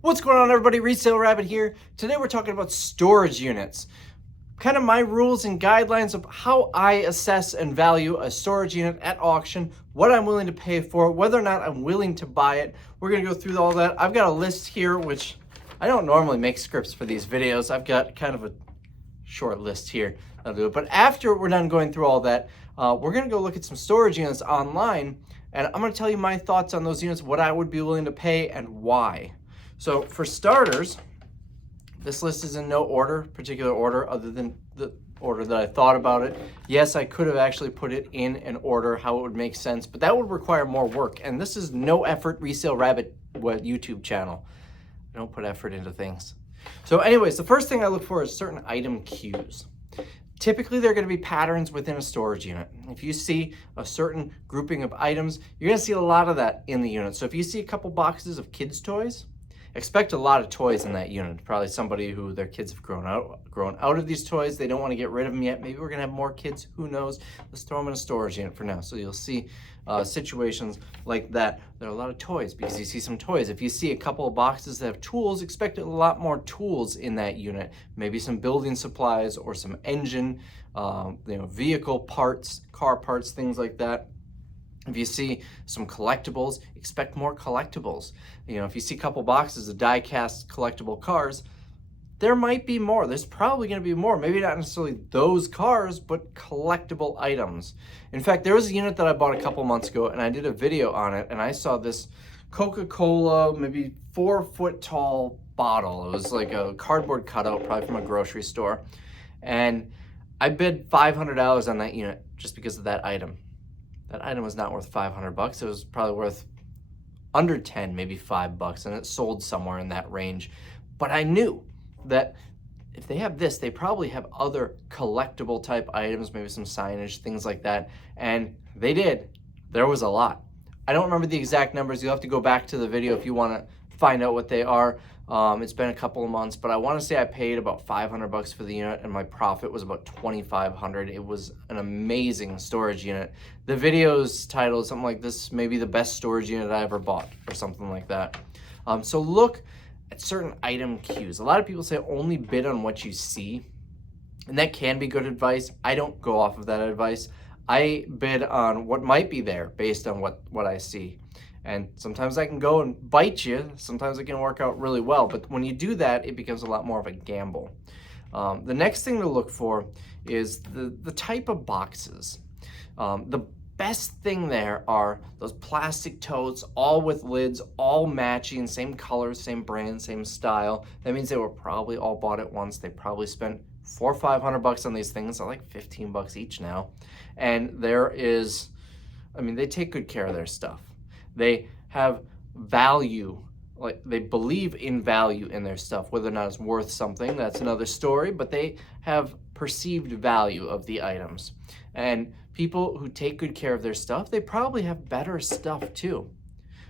What's going on, everybody? Resale Rabbit here. Today we're talking about storage units. Kind of my rules and guidelines of how I assess and value a storage unit at auction, what I'm willing to pay for, whether or not I'm willing to buy it. We're going to go through all that. I've got a list here, which I don't normally make scripts for these videos. I've got kind of a short list here. I'll do it. But after we're done going through all that, we're going to go look at some storage units online, and I'm going to tell you my thoughts on those units, what I would be willing to pay, and why. So for starters, this list is in no particular order other than the order that I thought about it. Yes, I could have actually put it in an order how it would make sense, but that would require more work. And this is no effort Resale Rabbit YouTube channel. I don't put effort into things. So anyways, the first thing I look for is certain item queues. Typically, there are going to be patterns within a storage unit. If you see a certain grouping of items, you're going to see a lot of that in the unit. So if you see a couple boxes of kids' toys, expect a lot of toys in that unit. Probably somebody who their kids have grown out of these toys. They don't want to get rid of them yet. Maybe we're going to have more kids. Who knows? Let's throw them in a storage unit for now. So you'll see situations like that. There are a lot of toys because you see some toys. If you see a couple of boxes that have tools, expect a lot more tools in that unit. Maybe some building supplies or some engine, vehicle parts, car parts, things like that. If you see some collectibles, expect more collectibles. If you see a couple boxes of die-cast collectible cars, there might be more. There's probably going to be more. Maybe not necessarily those cars, but collectible items. In fact, there was a unit that I bought a couple months ago, and I did a video on it, and I saw this Coca-Cola, maybe 4-foot tall bottle. It was like a cardboard cutout, probably from a grocery store. And I bid $500 on that unit just because of that item. That item was not worth $500. It was probably worth under 10, maybe $5, and it sold somewhere in that range. But I knew that if they have this, they probably have other collectible type items, maybe some signage, things like that. And they did. There was a lot. I don't remember the exact numbers. You'll have to go back to the video if you want to find out what they are. It's been a couple of months, but I want to say I paid about $500 for the unit, and my profit was about $2,500. It was an amazing storage unit. The video's titled something like this, maybe the best storage unit I ever bought, or something like that. So look at certain item queues. A lot of people say only bid on what you see, and that can be good advice. I don't go off of that advice. I bid on what might be there based on what I see. And sometimes I can go and bite you. Sometimes it can work out really well. But when you do that, it becomes a lot more of a gamble. The next thing to look for is the type of boxes. The best thing there are those plastic totes, all with lids, all matching, same colors, same brand, same style. That means they were probably all bought at once. They probably spent $400 or $500 on these things. They're like $15 each now. And they take good care of their stuff. They have value, like they believe in value in their stuff. Whether or not it's worth something, that's another story, but they have perceived value of the items. And people who take good care of their stuff, they probably have better stuff too.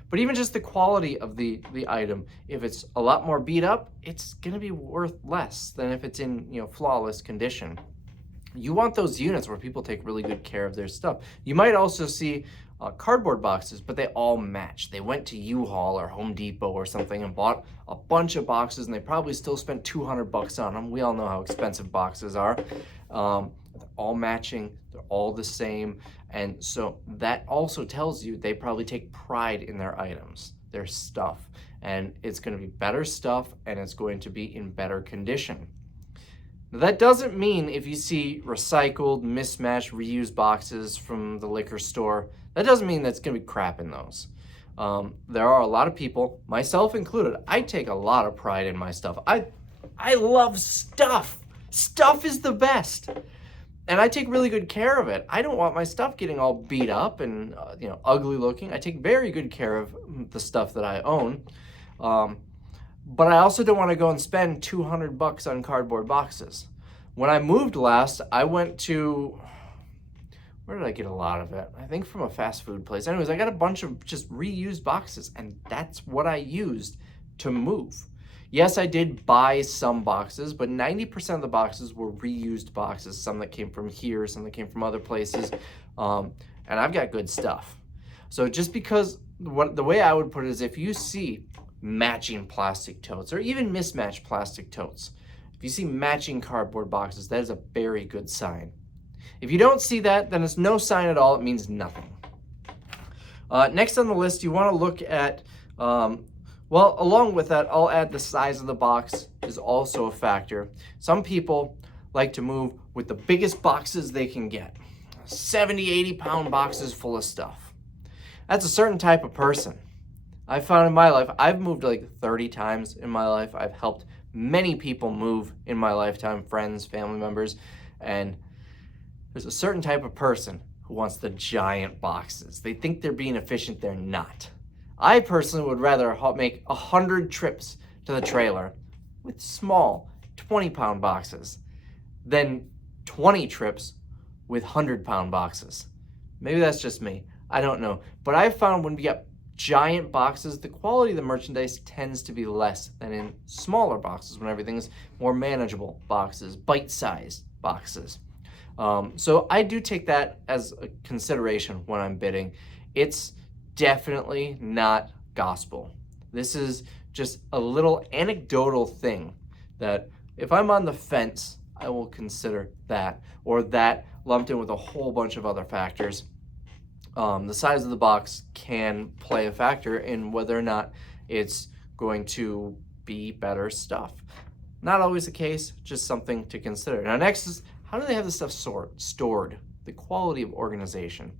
But even just the quality of the item, if it's a lot more beat up, it's gonna be worth less than if it's in flawless condition. You want those units where people take really good care of their stuff. You might also see cardboard boxes, but they all match. They went to U-Haul or Home Depot or something and bought a bunch of boxes, and they probably still spent $200 on them. We all know how expensive boxes are. They're all matching, they're all the same, and so that also tells you they probably take pride in their items, their stuff, and it's going to be better stuff, and it's going to be in better condition. Now, that doesn't mean if you see recycled, mismatched, reused boxes from the liquor store, that doesn't mean that's going to be crap in those. There are a lot of people, myself included, I take a lot of pride in my stuff. I love stuff. Stuff is the best. And I take really good care of it. I don't want my stuff getting all beat up and ugly looking. I take very good care of the stuff that I own. But I also don't want to go and spend $200 on cardboard boxes. When I moved last, I went to, where did I get a lot of it? I think from a fast food place. Anyways, I got a bunch of just reused boxes, and that's what I used to move. Yes, I did buy some boxes, but 90% of the boxes were reused boxes. Some that came from here, some that came from other places. And I've got good stuff. So just because, the way I would put it is if you see matching plastic totes or even mismatched plastic totes. If you see matching cardboard boxes, that is a very good sign. If you don't see that, then it's no sign at all. It means nothing. Next on the list, you want to look at, well, along with that, I'll add the size of the box is also a factor. Some people like to move with the biggest boxes they can get. 70, 80 pound boxes full of stuff. That's a certain type of person. I found in my life, I've moved like 30 times in my life. I've helped many people move in my lifetime, friends, family members, and there's a certain type of person who wants the giant boxes. They think they're being efficient, they're not. I personally would rather make 100 trips to the trailer with small 20-pound boxes than 20 trips with 100-pound boxes. Maybe that's just me, I don't know. But I've found when we get giant boxes, the quality of the merchandise tends to be less than in smaller boxes when everything's more manageable boxes, bite-sized boxes. So I do take that as a consideration when I'm bidding. It's definitely not gospel. This is just a little anecdotal thing that if I'm on the fence, I will consider that, or that lumped in with a whole bunch of other factors. The size of the box can play a factor in whether or not it's going to be better stuff. Not always the case, just something to consider. Now next is, how do they have this stuff stored? The quality of organization.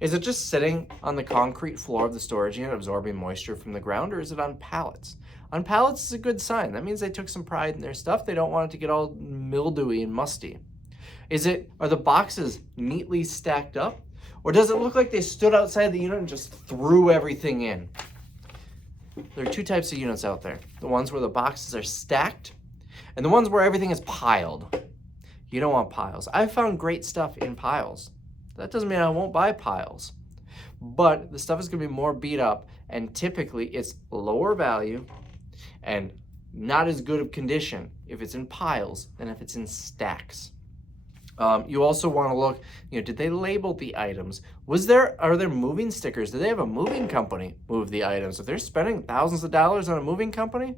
Is it just sitting on the concrete floor of the storage unit absorbing moisture from the ground, or is it on pallets? On pallets is a good sign. That means they took some pride in their stuff. They don't want it to get all mildewy and musty. Are the boxes neatly stacked up? Or does it look like they stood outside the unit and just threw everything in? There are two types of units out there. The ones where the boxes are stacked and the ones where everything is piled. You don't want piles. I've found great stuff in piles. That doesn't mean I won't buy piles. But the stuff is going to be more beat up, and typically it's lower value and not as good of condition if it's in piles than if it's in stacks. You also want to look, did they label the items? Are there moving stickers? Do they have a moving company move the items? If they're spending thousands of dollars on a moving company,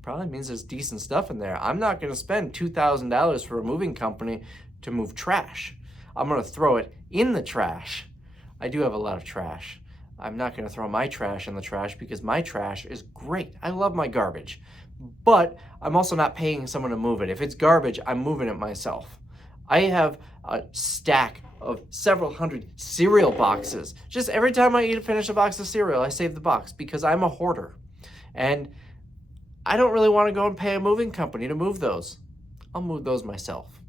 probably means there's decent stuff in there. I'm not going to spend $2,000 for a moving company to move trash. I'm going to throw it in the trash. I do have a lot of trash. I'm not going to throw my trash in the trash because my trash is great. I love my garbage. But I'm also not paying someone to move it. If it's garbage, I'm moving it myself. I have a stack of several hundred cereal boxes. Just every time I finish a box of cereal, I save the box because I'm a hoarder. And I don't really want to go and pay a moving company to move those. I'll move those myself.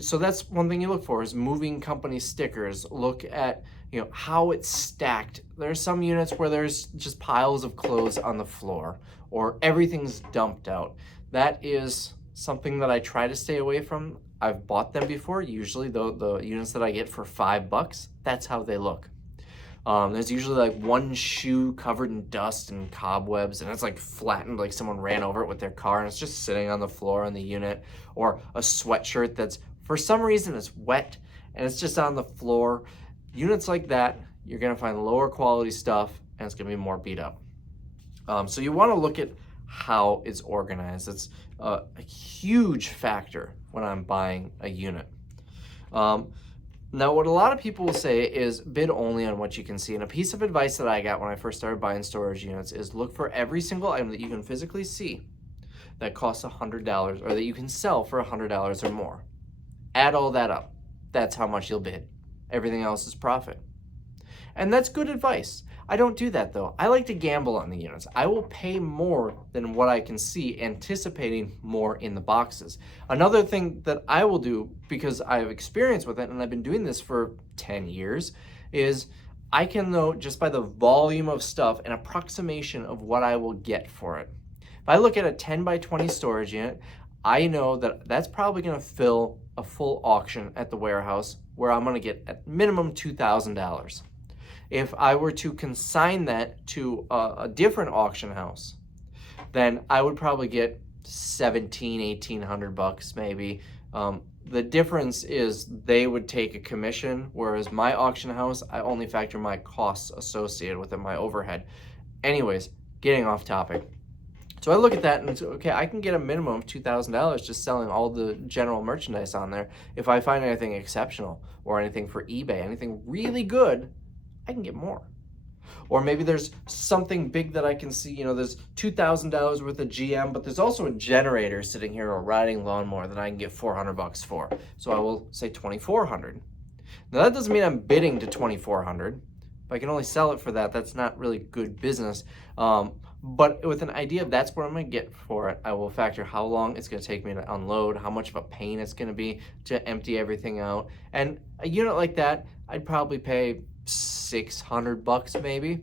So that's one thing you look for is moving company stickers. Look at how it's stacked. There are some units where there's just piles of clothes on the floor or everything's dumped out. That is something that I try to stay away from. I've bought them before. Usually the units that I get for $5, that's how they look. There's usually like one shoe covered in dust and cobwebs, and it's like flattened, like someone ran over it with their car, and it's just sitting on the floor in the unit. Or a sweatshirt that's, for some reason, it's wet, and it's just on the floor. Units like that, you're gonna find lower quality stuff, and it's gonna be more beat up. So you wanna look at how it's organized. It's a huge factor when I'm buying a unit. Now, what a lot of people will say is bid only on what you can see. And a piece of advice that I got when I first started buying storage units is look for every single item that you can physically see that costs $100 or that you can sell for $100 or more. Add all that up. That's how much you'll bid. Everything else is profit. And that's good advice. I don't do that though. I like to gamble on the units. I will pay more than what I can see, anticipating more in the boxes. Another thing that I will do, because I have experience with it and I've been doing this for 10 years, is I can know just by the volume of stuff an approximation of what I will get for it. If I look at a 10 by 20 storage unit, I know that that's probably going to fill a full auction at the warehouse where I'm going to get at minimum $2,000. If I were to consign that to a different auction house, then I would probably get $1,800 maybe. The difference is they would take a commission, whereas my auction house, I only factor my costs associated with it, my overhead. Anyways, getting off topic. So I look at that and say, okay, I can get a minimum of $2,000 just selling all the general merchandise on there. If I find anything exceptional or anything for eBay, anything really good, I can get more. Or maybe there's something big that I can see, there's $2,000 worth of GM, but there's also a generator sitting here or a riding lawnmower that I can get $400 for. So I will say $2,400. Now that doesn't mean I'm bidding to $2,400. If I can only sell it for that, that's not really good business. But with an idea of that's what I'm gonna get for it, I will factor how long it's gonna take me to unload, how much of a pain it's gonna be to empty everything out. And a unit like that, I'd probably pay $600 maybe.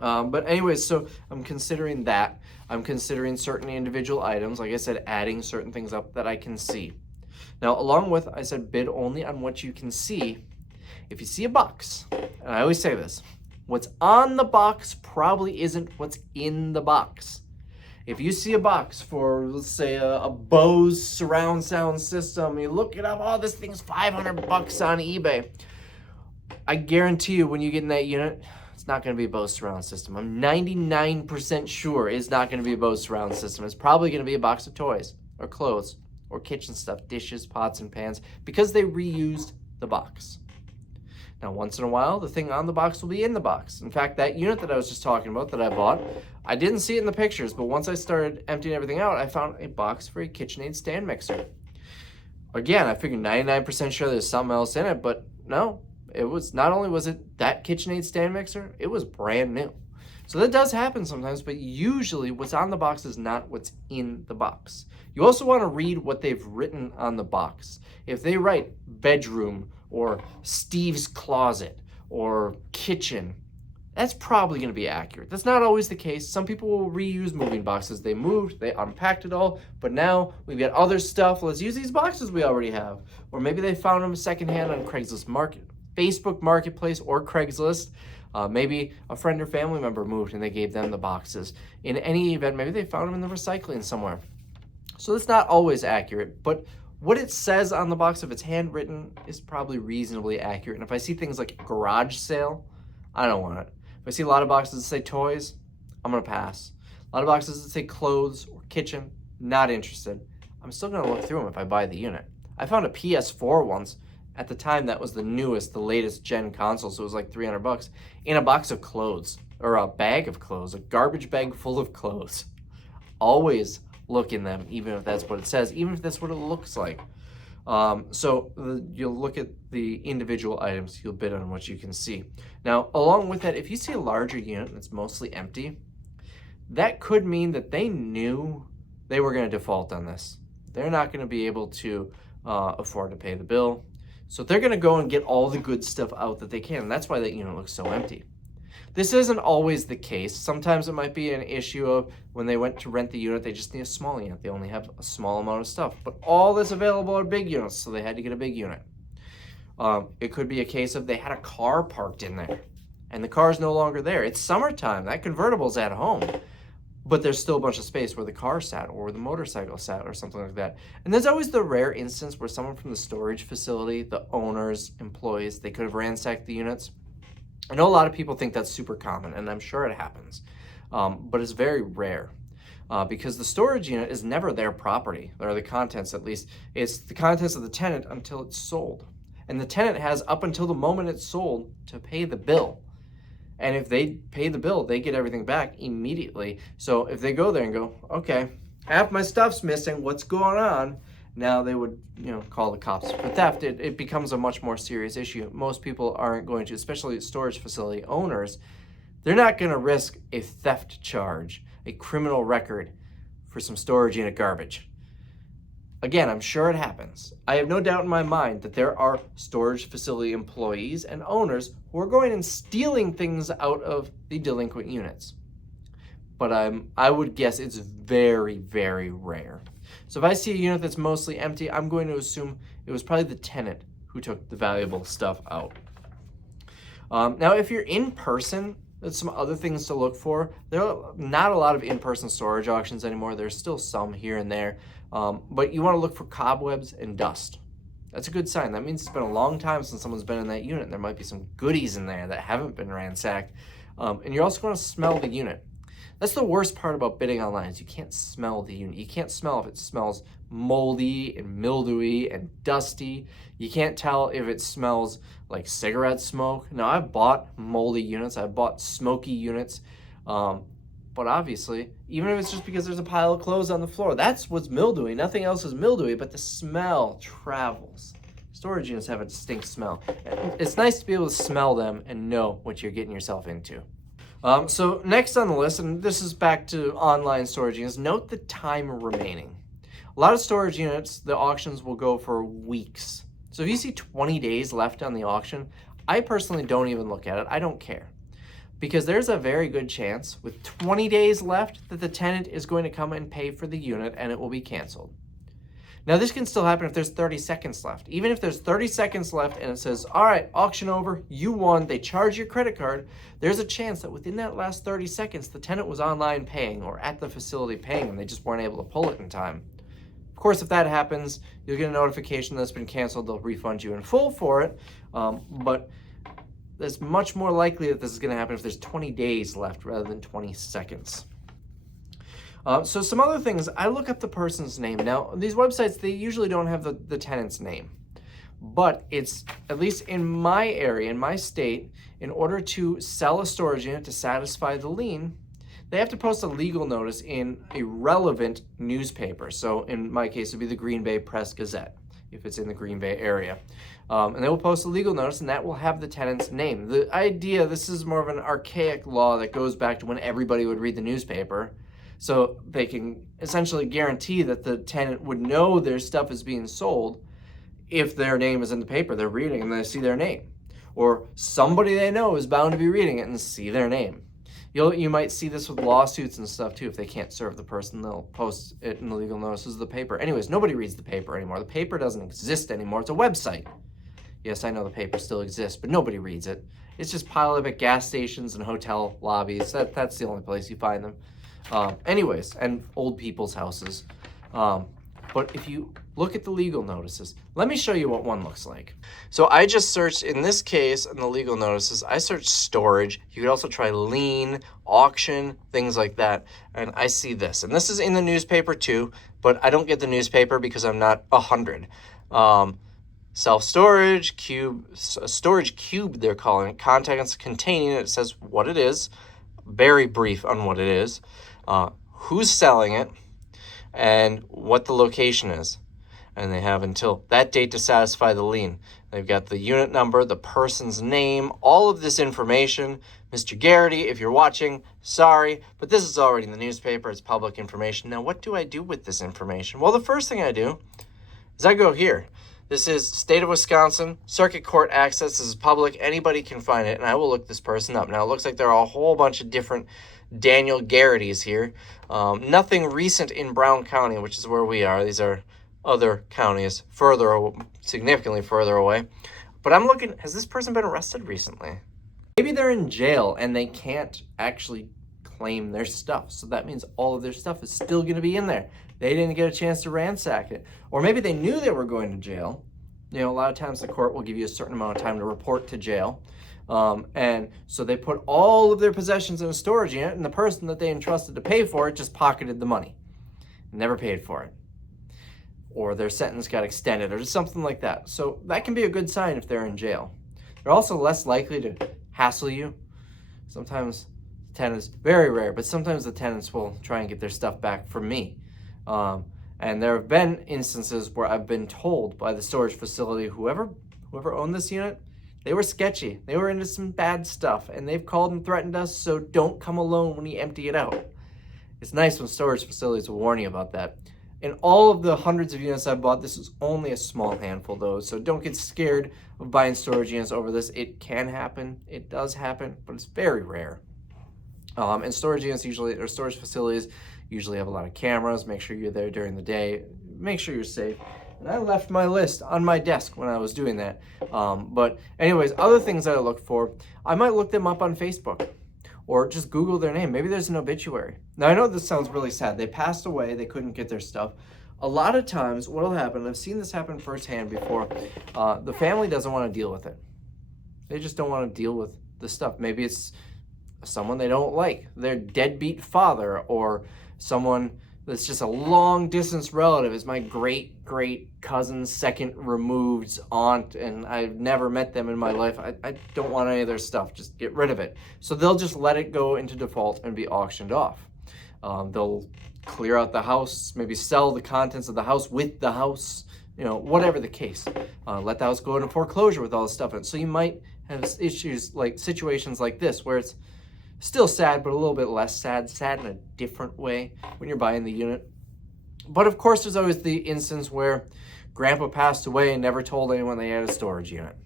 But anyways, so I'm considering that. I'm considering certain individual items, like I said, adding certain things up that I can see. Now, along with, I said bid only on what you can see. If you see a box, and I always say this, what's on the box probably isn't what's in the box. If you see a box for, let's say, a Bose surround sound system, you look it up, oh, this thing's $500 on eBay. I guarantee you when you get in that unit, it's not going to be a Bose surround system. I'm 99% sure it's not going to be a Bose surround system. It's probably going to be a box of toys or clothes or kitchen stuff, dishes, pots, and pans, because they reused the box. Now, once in a while, the thing on the box will be in the box. In fact, that unit that I was just talking about that I bought, I didn't see it in the pictures, but once I started emptying everything out, I found a box for a KitchenAid stand mixer. Again, I figured 99% sure there's something else in it, but no. It was, not only was it that KitchenAid stand mixer, it was brand new. So that does happen sometimes, but usually what's on the box is not what's in the box. You also want to read what they've written on the box. If they write bedroom or Steve's closet or kitchen, that's probably going to be accurate. That's not always the case. Some people will reuse moving boxes. They moved, they unpacked it all, but now we've got other stuff. Let's use these boxes we already have. Or maybe they found them secondhand on Craigslist Market, Facebook Marketplace, or Craigslist. Maybe a friend or family member moved and they gave them the boxes. In any event, maybe they found them in the recycling somewhere. So that's not always accurate, but what it says on the box, if it's handwritten, is probably reasonably accurate. And if I see things like garage sale, I don't want it. If I see a lot of boxes that say toys, I'm gonna pass. A lot of boxes that say clothes or kitchen, not interested. I'm still gonna look through them if I buy the unit. I found a PS4 once. At the time, that was the newest, the latest gen console, so it was like $300 in a box of clothes, or a bag of clothes, a garbage bag full of clothes. Always look in them, even if that's what it says, even if that's what it looks like. You'll look at the individual items, you'll bid on what you can see. Now, along with that, if you see a larger unit that's mostly empty, that could mean that they knew they were going to default on this. They're not going to be able to afford to pay the bill. So they're going to go and get all the good stuff out that they can. And that's why that unit looks so empty. This isn't always the case. Sometimes it might be an issue of when they went to rent the unit, they just need a small unit. They only have a small amount of stuff. But all that's available are big units, so they had to get a big unit. It could be a case of they had a car parked in there, and the car's no longer there. It's summertime. That convertible's at home. But there's still a bunch of space where the car sat or the motorcycle sat or something like that. And there's always the rare instance where someone from the storage facility, the owners, employees, they could have ransacked the units. I know a lot of people think that's super common, and I'm sure it happens, but it's very rare because the storage unit is never their property, or the contents at least. It's the contents of the tenant until it's sold. And the tenant has up until the moment it's sold to pay the bill. And if they pay the bill, they get everything back immediately. So if they go there and go, okay, half my stuff's missing, what's going on? Now they would, call the cops for theft. It becomes a much more serious issue. Most people aren't going to, especially storage facility owners, they're not going to risk a theft charge, a criminal record for some storage unit garbage. Again, I'm sure it happens. I have no doubt in my mind that there are storage facility employees and owners who are going and stealing things out of the delinquent units. But I would guess it's very, very rare. So if I see a unit that's mostly empty, I'm going to assume it was probably the tenant who took the valuable stuff out. Now, if you're in person, there's some other things to look for. There are not a lot of in-person storage auctions anymore. There's still some here and there. But you want to look for cobwebs and dust. That's a good sign. That means it's been a long time since someone's been in that unit. There might be some goodies in there that haven't been ransacked. And you're also going to smell the unit. That's the worst part about bidding online is you can't smell the unit. You can't smell if it smells moldy and mildewy and dusty. You can't tell if it smells like cigarette smoke. Now, I've bought moldy units. I've bought smoky units. But obviously, even if it's just because there's a pile of clothes on the floor, that's what's mildewy. Nothing else is mildewy, but the smell travels. Storage units have a distinct smell. It's nice to be able to smell them and know what you're getting yourself into. So next on the list, and this is back to online storage units, note the time remaining. A lot of storage units, the auctions will go for weeks. So if you see 20 days left on the auction, I personally don't even look at it. I don't care. Because there's a very good chance with 20 days left that the tenant is going to come and pay for the unit and it will be canceled. Now, this can still happen if there's 30 seconds left. Even if there's 30 seconds left and it says, all right, auction over, you won, they charge your credit card, there's a chance that within that last 30 seconds, the tenant was online paying or at the facility paying and they just weren't able to pull it in time. Of course, if that happens, you'll get a notification that's been canceled. They'll refund you in full for it. But it's much more likely that this is going to happen if there's 20 days left rather than 20 seconds. So some other things, I look up the person's name. Now, these websites, they usually don't have the tenant's name. But it's, at least in my area, in my state, in order to sell a storage unit to satisfy the lien, they have to post a legal notice in a relevant newspaper. So in my case, it would be the Green Bay Press-Gazette, if it's in the Green Bay area. And they will post a legal notice, and that will have the tenant's name. The idea, this is more of an archaic law that goes back to when everybody would read the newspaper. So they can essentially guarantee that the tenant would know their stuff is being sold if their name is in the paper. They're reading and they see their name. Or somebody they know is bound to be reading it and see their name. You might see this with lawsuits and stuff too. If they can't serve the person, they'll post it in the legal notices of the paper. Anyways, nobody reads the paper anymore. The paper doesn't exist anymore. It's a website. Yes, I know the paper still exists, but nobody reads it. It's just piled up at gas stations and hotel lobbies. That's the only place you find them. Anyways, and old people's houses. But if you look at the legal notices, let me show you what one looks like. So I just searched, in this case, in the legal notices, I searched storage. You could also try lien, auction, things like that. And I see this. And this is in the newspaper too, but I don't get the newspaper because I'm not 100. Self-storage, cube, storage cube they're calling it, contents containing it. It says what it is, very brief on what it is, who's selling it, and what the location is. And they have until that date to satisfy the lien. They've got the unit number, the person's name, all of this information. Mr. Garrity, if you're watching, sorry, but this is already in the newspaper. It's public information. Now, what do I do with this information? Well, the first thing I do is I go here. This is State of Wisconsin, Circuit Court access. This is public. Anybody can find it, and I will look this person up. Now, it looks like there are a whole bunch of different Daniel Garrity's here. Nothing recent in Brown County, which is where we are. These are other counties significantly further away. But I'm looking, has this person been arrested recently? Maybe they're in jail and they can't actually claim their stuff. So that means all of their stuff is still going to be in there. They didn't get a chance to ransack it. Or maybe they knew they were going to jail. You know, a lot of times the court will give you a certain amount of time to report to jail. And so they put all of their possessions in a storage unit, and the person that they entrusted to pay for it just pocketed the money. Never paid for it. Or their sentence got extended, or just something like that. So that can be a good sign if they're in jail. They're also less likely to hassle you. Sometimes tenants, very rare, but sometimes the tenants will try and get their stuff back from me. And there have been instances where I've been told by the storage facility, whoever owned this unit, they were sketchy. They were into some bad stuff, and they've called and threatened us, so don't come alone when you empty it out. It's nice when storage facilities will warn you about that. In all of the hundreds of units I've bought, this is only a small handful though, so don't get scared of buying storage units over this. It can happen, it does happen, but it's very rare. And storage units usually, or storage facilities usually have a lot of cameras. Make sure you're there during the day. Make sure you're safe. And I left my list on my desk when I was doing that. But anyways, other things that I look for, I might look them up on Facebook or just Google their name. Maybe there's an obituary. Now, I know this sounds really sad. They passed away. They couldn't get their stuff. A lot of times what will happen, I've seen this happen firsthand before, the family doesn't want to deal with it. They just don't want to deal with the stuff. Maybe it's someone they don't like, their deadbeat father, or someone that's just a long distance relative. It's my great cousin's second removed aunt, and I've never met them in my life. I don't want any of their stuff. Just get rid of it. So they'll just let it go into default and be auctioned off. They'll clear out the house, maybe sell the contents of the house with the house, whatever the case. Let the house go into foreclosure with all this stuff in it. So you might have issues like situations like this where it's still sad, but a little bit less sad in a different way when you're buying the unit. But of course, there's always the instance where grandpa passed away and never told anyone they had a storage unit.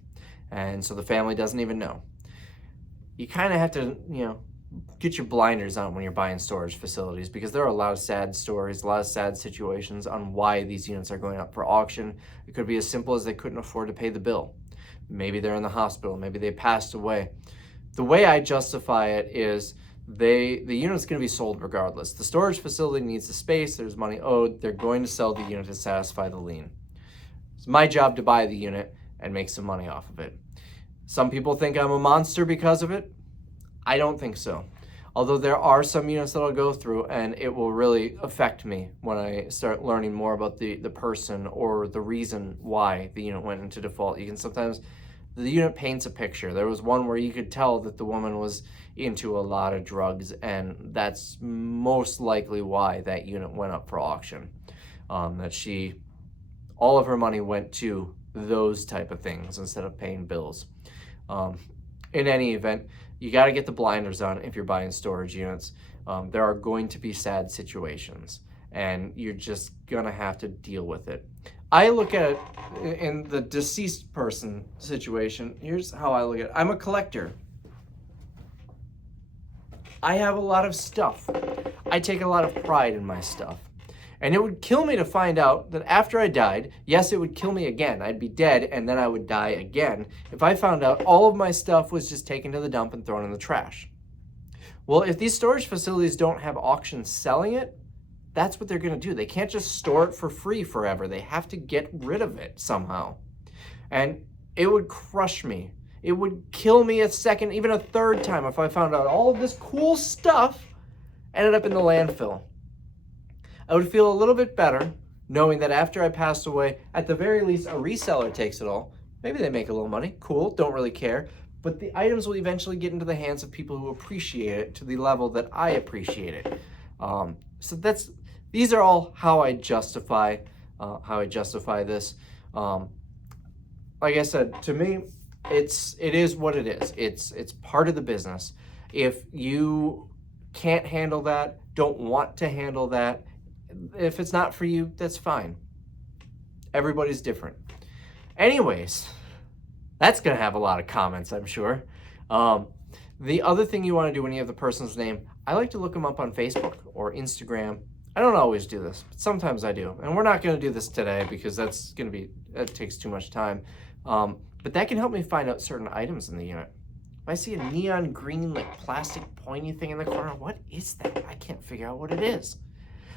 And so the family doesn't even know. You kind of have to, get your blinders on when you're buying storage facilities, because there are a lot of sad stories, a lot of sad situations on why these units are going up for auction. It could be as simple as they couldn't afford to pay the bill. Maybe they're in the hospital, maybe they passed away. The way I justify it is the unit's going to be sold regardless. The storage facility needs the space, there's money owed, they're going to sell the unit to satisfy the lien. It's my job to buy the unit and make some money off of it. Some people think I'm a monster because of it. I don't think so. Although there are some units that I'll go through and it will really affect me when I start learning more about the person or the reason why the unit went into default. You can sometimes, the unit paints a picture. There was one where you could tell that the woman was into a lot of drugs, and that's most likely why that unit went up for auction. That all of her money went to those type of things instead of paying bills. In any event, you got to get the blinders on if you're buying storage units. There are going to be sad situations, and you're just gonna have to deal with it. I look at it in the deceased person situation. Here's how I look at it. I'm a collector. I have a lot of stuff. I take a lot of pride in my stuff. And it would kill me to find out that after I died, yes, it would kill me again. I'd be dead and then I would die again if I found out all of my stuff was just taken to the dump and thrown in the trash. Well, if these storage facilities don't have auctions selling it, that's what they're going to do. They can't just store it for free forever. They have to get rid of it somehow. And it would crush me. It would kill me a second, even a third time if I found out all of this cool stuff ended up in the landfill. I would feel a little bit better knowing that after I passed away, at the very least, a reseller takes it all. Maybe they make a little money. Cool, don't really care. But the items will eventually get into the hands of people who appreciate it to the level that I appreciate it. So these are all how I justify this. Like I said, to me, it is what it is. It's part of the business. If you can't handle that, don't want to handle that, if it's not for you, that's fine. Everybody's different. Anyways, that's gonna have a lot of comments, I'm sure. The other thing you want to do when you have the person's name, I like to look them up on Facebook or Instagram. I don't always do this, but sometimes I do. And we're not going to do this today because that takes too much time. But that can help me find out certain items in the unit. If I see a neon green, like plastic pointy thing in the corner, what is that? I can't figure out what it is.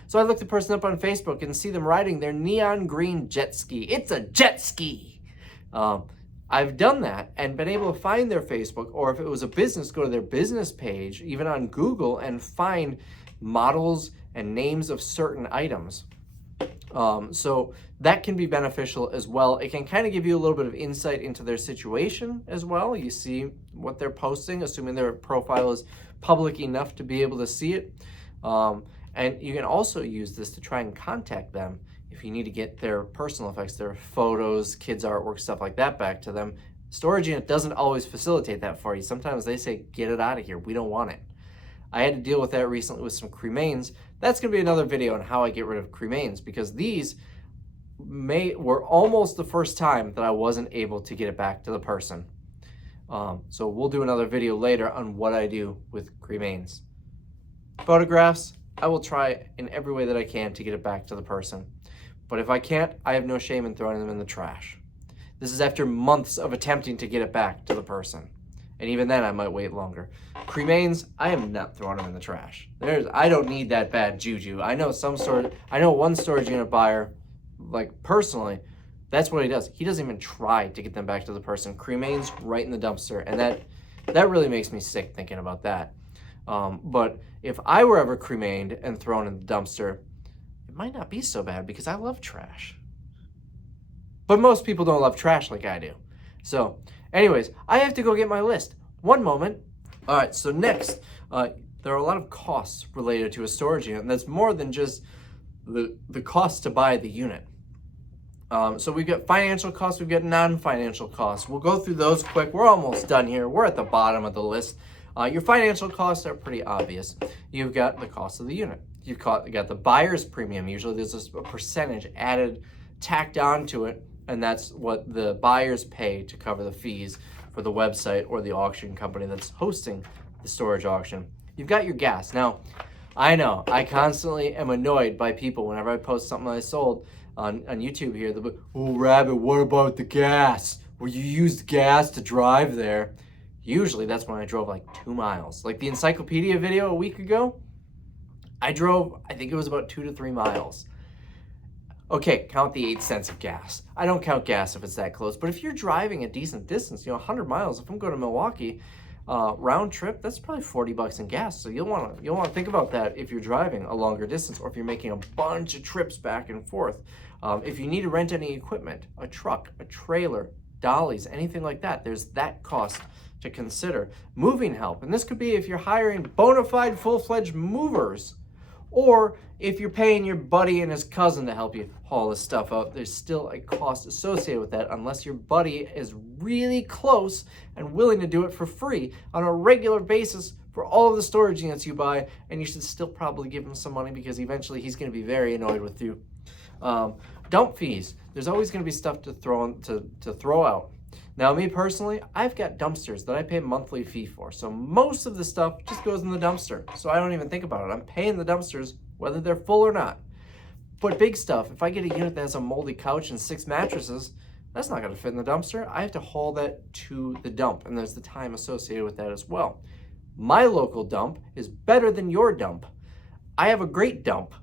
So I look the person up on Facebook and see them riding their neon green jet ski. It's a jet ski. I've done that and been able to find their Facebook, or if it was a business, go to their business page, even on Google, and find models and names of certain items. So that can be beneficial as well. It can kind of give you a little bit of insight into their situation as well. You see what they're posting, assuming their profile is public enough to be able to see it. And you can also use this to try and contact them if you need to get their personal effects, their photos, kids' artwork, stuff like that back to them. Storage unit doesn't always facilitate that for you. Sometimes they say, get it out of here. We don't want it. I had to deal with that recently with some cremains. That's going to be another video on how I get rid of cremains, because these were almost the first time that I wasn't able to get it back to the person. So we'll do another video later on what I do with cremains. Photographs, I will try in every way that I can to get it back to the person. But if I can't, I have no shame in throwing them in the trash. This is after months of attempting to get it back to the person. And even then, I might wait longer. Cremains, I am not throwing them in the trash. I don't need that bad juju. I know one storage unit buyer, like personally, that's what he does. He doesn't even try to get them back to the person. Cremains right in the dumpster, and that really makes me sick thinking about that. But if I were ever cremated and thrown in the dumpster, it might not be so bad because I love trash. But most people don't love trash like I do. So anyways, I have to go get my list. One moment. All right, so next, there are a lot of costs related to a storage unit, and that's more than just the cost to buy the unit. So we've got financial costs, we've got non-financial costs. We'll go through those quick. We're almost done here. We're at the bottom of the list. Your financial costs are pretty obvious. You've got the cost of the unit. You've got the buyer's premium. Usually there's a percentage added, tacked onto it, and that's what the buyers pay to cover the fees for the website or the auction company that's hosting the storage auction. You've got your gas. Now, I know I constantly am annoyed by people whenever I post something I sold on YouTube here. They'll be, oh, Rabbit, what about the gas? Will you use gas to drive there? Usually that's when I drove like 2 miles. Like the encyclopedia video a week ago, I drove, I think it was about 2 to 3 miles. Okay, count the 8 cents of gas. I don't count gas if it's that close, but if you're driving a decent distance, 100 miles, if I'm going to Milwaukee, round trip, that's probably $40 in gas. So you'll want to think about that if you're driving a longer distance or if you're making a bunch of trips back and forth. If you need to rent any equipment, a truck, a trailer, dollies, anything like that, there's that cost to consider. Moving help, and this could be if you're hiring bona fide full-fledged movers, or if you're paying your buddy and his cousin to help you haul this stuff out. There's still a cost associated with that unless your buddy is really close and willing to do it for free on a regular basis for all of the storage units you buy, and you should still probably give him some money because eventually he's going to be very annoyed with you. Dump fees. There's always going to be stuff to throw out. Now, me personally, I've got dumpsters that I pay a monthly fee for. So most of the stuff just goes in the dumpster. So I don't even think about it. I'm paying the dumpsters whether they're full or not. But big stuff, if I get a unit that has a moldy couch and 6 mattresses, that's not going to fit in the dumpster. I have to haul that to the dump, and there's the time associated with that as well. My local dump is better than your dump. I have a great dump.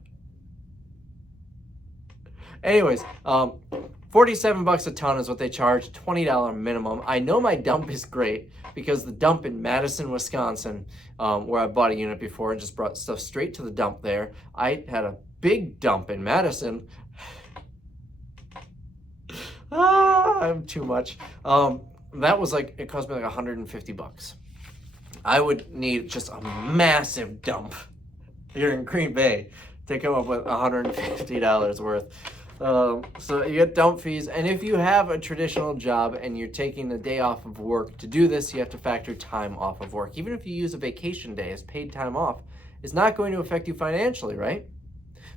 Anyways, $47 a ton is what they charge, $20 minimum. I know my dump is great because the dump in Madison, Wisconsin, where I bought a unit before and just brought stuff straight to the dump there. I had a big dump in Madison. I'm too much. That was like, it cost me like $150. I would need just a massive dump here in Green Bay to come up with $150 worth. So you get dump fees, and if you have a traditional job and you're taking a day off of work to do this, you have to factor time off of work. Even if you use a vacation day as paid time off, it's not going to affect you financially, right?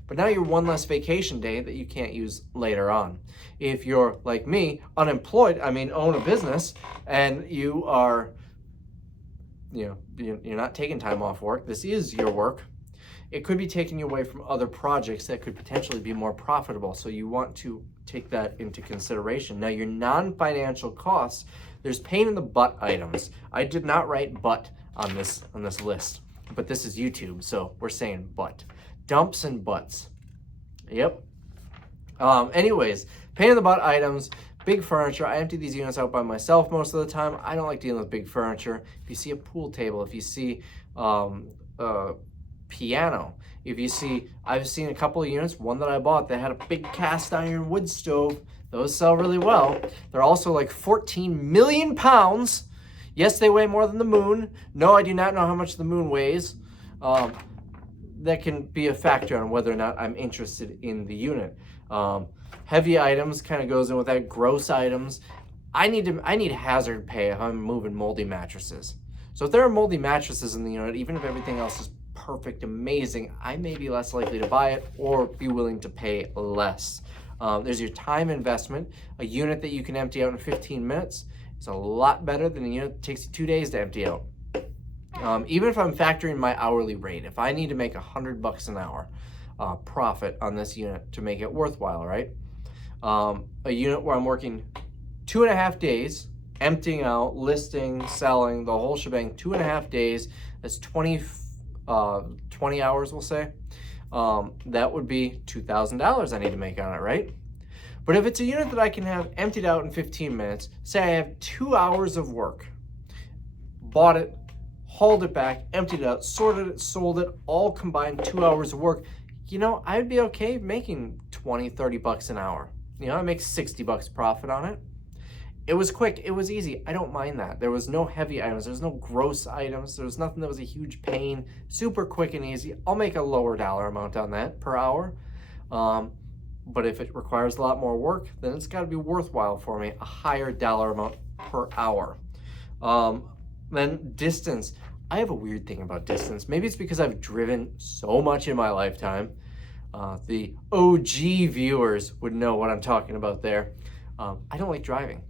But now you're one less vacation day that you can't use later on. If you're like me, unemployed, own a business, and you are, you're not taking time off work, this is your work, it could be taking you away from other projects that could potentially be more profitable. So you want to take that into consideration. Now, your non-financial costs, there's pain in the butt items. I did not write butt on this list, but this is YouTube, so we're saying butt. Dumps and butts. Yep. Anyways, pain in the butt items, big furniture. I empty these units out by myself most of the time. I don't like dealing with big furniture. If you see a pool table, if you see piano, if you see, I've seen a couple of units, one that I bought that had a big cast iron wood stove. Those sell really well. They're also like 14 million pounds. Yes, they weigh more than the moon. No, I do not know how much the moon weighs. That can be a factor on whether or not I'm interested in the unit. Heavy items kind of goes in with that. Gross items. I need hazard pay if I'm moving moldy mattresses. So if there are moldy mattresses in the unit, even if everything else is perfect, amazing, I may be less likely to buy it or be willing to pay less. There's your time investment. A unit that you can empty out in 15 minutes is a lot better than a unit that takes you 2 days to empty out. Even if I'm factoring my hourly rate, if I need to make $100 an hour profit on this unit to make it worthwhile, right? A unit where I'm working 2.5 days, emptying out, listing, selling, the whole shebang, 2.5 days, that's 20 hours, we'll say. That would be $2,000 I need to make on it, right? But if it's a unit that I can have emptied out in 15 minutes, say I have 2 hours of work, bought it, hauled it back, emptied it out, sorted it, sold it, all combined 2 hours of work, you know, I'd be okay making 20, 30 bucks an hour. You know, I make 60 bucks profit on it. It was quick, it was easy. I don't mind that. There was no heavy items, there was no gross items, there was nothing that was a huge pain. Super quick and easy. I'll make a lower dollar amount on that per hour. But if it requires a lot more work, then it's got to be worthwhile for me, a higher dollar amount per hour. Then distance. I have a weird thing about distance. Maybe it's because I've driven so much in my lifetime. The OG viewers would know what I'm talking about there. I don't like driving.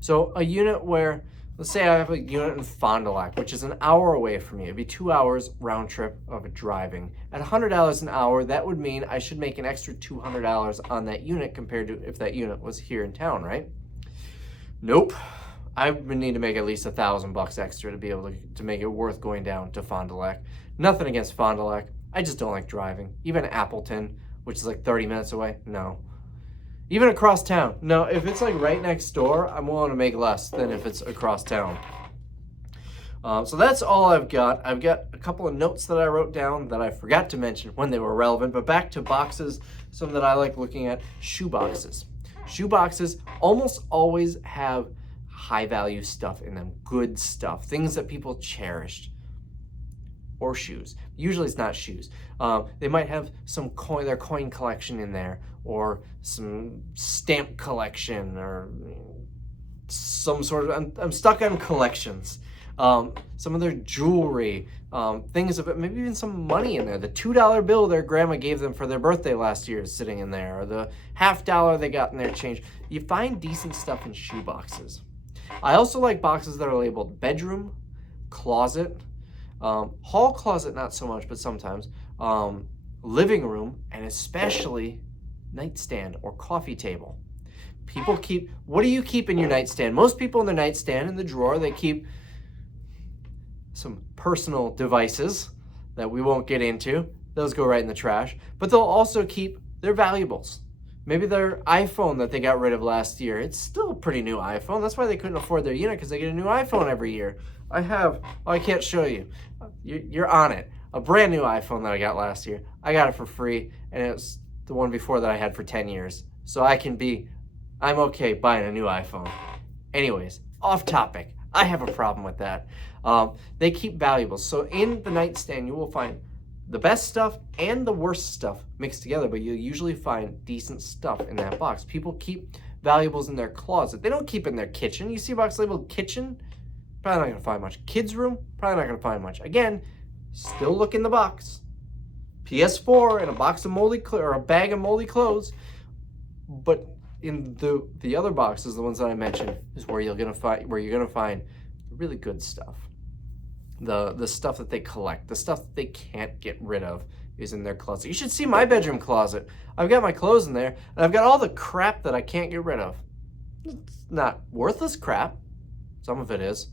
So a unit where, let's say I have a unit in Fond du Lac, which is an hour away from me. It'd be 2 hours round trip of driving. At $100 an hour, that would mean I should make an extra $200 on that unit compared to if that unit was here in town, right? Nope. I would need to make at least $1,000 extra to be able to make it worth going down to Fond du Lac. Nothing against Fond du Lac. I just don't like driving. Even Appleton, which is like 30 minutes away, no. Even across town, no. If it's like right next door, I'm willing to make less than if it's across town. So that's all I've got. I've got a couple of notes that I wrote down that I forgot to mention when they were relevant, but back to boxes, some that I like looking at, shoe boxes. Shoe boxes almost always have high value stuff in them, good stuff, things that people cherished. Or shoes. Usually it's not shoes. They might have some their coin collection in there, or some stamp collection, or some sort of, I'm stuck on collections. Some of their jewelry, things of it, maybe even some money in there. The $2 bill their grandma gave them for their birthday last year is sitting in there, or the $50 they got in their change. You find decent stuff in shoe boxes. I also like boxes that are labeled bedroom, closet, hall closet, not so much, but sometimes, living room, and especially nightstand or coffee table. People keep, what do you keep in your nightstand? Most people in their nightstand, in the drawer, they keep some personal devices that we won't get into. Those go right in the trash. But they'll also keep their valuables. Maybe their iPhone that they got rid of last year. It's still a pretty new iPhone. That's why they couldn't afford their unit, because they get a new iPhone every year. I have, oh, I can't show you. You're on it. A brand new iPhone that I got last year. I got it for free, and it was the one before that I had for 10 years. So I'm okay buying a new iPhone. Anyways, off topic. I have a problem with that. They keep valuables. So in the nightstand, you will find the best stuff and the worst stuff mixed together, but you'll usually find decent stuff in that box. People keep valuables in their closet. They don't keep it in their kitchen. You see a box labeled kitchen, probably not gonna find much. Kids room, probably not gonna find much. Again, still look in the box. PS4 and a box of or a bag of moldy clothes. But in the other boxes, the ones that I mentioned, is where you're gonna find the really good stuff. The stuff that they collect, the stuff that they can't get rid of is in their closet. You should see my bedroom closet. I've got my clothes in there, and I've got all the crap that I can't get rid of. It's not worthless crap. Some of it is.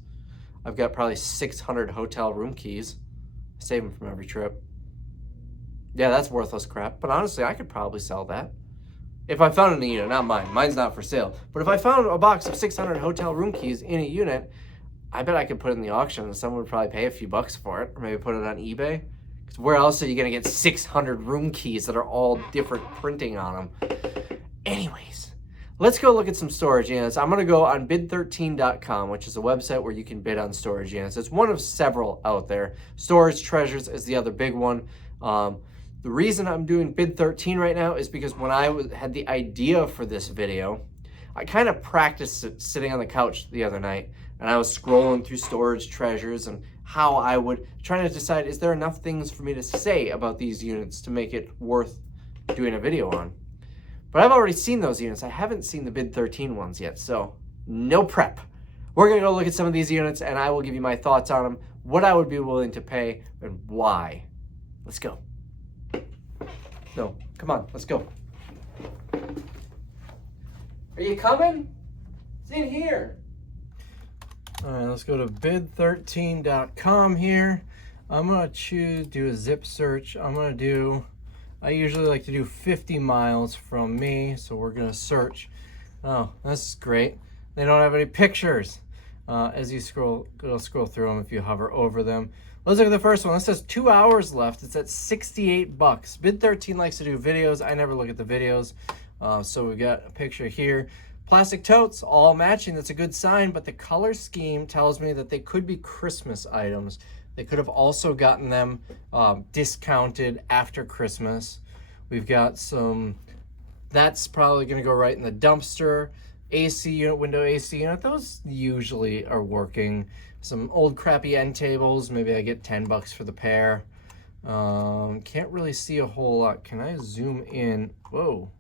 I've got probably 600 hotel room keys. I save them from every trip. Yeah, that's worthless crap. But honestly, I could probably sell that. If I found it in a unit, not mine. Mine's not for sale. But if I found a box of 600 hotel room keys in a unit, I bet I could put it in the auction and someone would probably pay a few bucks for it, or maybe put it on eBay. Because where else are you going to get 600 room keys that are all different printing on them? Anyways, let's go look at some storage units. I'm going to go on bid13.com, which is a website where you can bid on storage units. It's one of several out there. Storage Treasures is the other big one. The reason I'm doing bid 13 right now is because when I had the idea for this video, I kind of practiced it sitting on the couch the other night, and I was scrolling through Storage Treasures and how I would, trying to decide, is there enough things for me to say about these units to make it worth doing a video on? But I've already seen those units. I haven't seen the bid 13 ones yet, so no prep. We're gonna go look at some of these units, and I will give you my thoughts on them, what I would be willing to pay, and why. Let's go. No, come on, let's go. Are you coming? It's in here. All right, let's go to bid13.com here. I'm gonna do a zip search. I usually like to do 50 miles from me, so we're gonna search. Oh, that's great. They don't have any pictures. as you scroll, it'll scroll through them if you hover over them. Let's look at the first one. This says 2 hours left. It's at 68 bucks. Bid 13 likes to do videos. I never look at the videos. So we've got a picture here. Plastic totes, all matching. That's a good sign, but the color scheme tells me that they could be Christmas items. They could have also gotten them discounted after Christmas. We've got some, that's probably gonna go right in the dumpster. AC unit, window AC unit, those usually are working. Some old crappy end tables, maybe I get 10 bucks for the pair. Can't really see a whole lot. Can I zoom in? Whoa.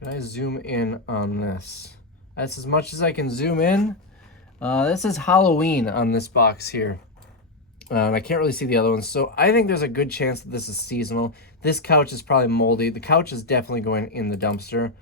Can I zoom in on this? That's as much as I can zoom in. This is Halloween on this box here. I can't really see the other ones, so I think there's a good chance that this is seasonal. This couch is probably moldy. The couch is definitely going in the dumpster.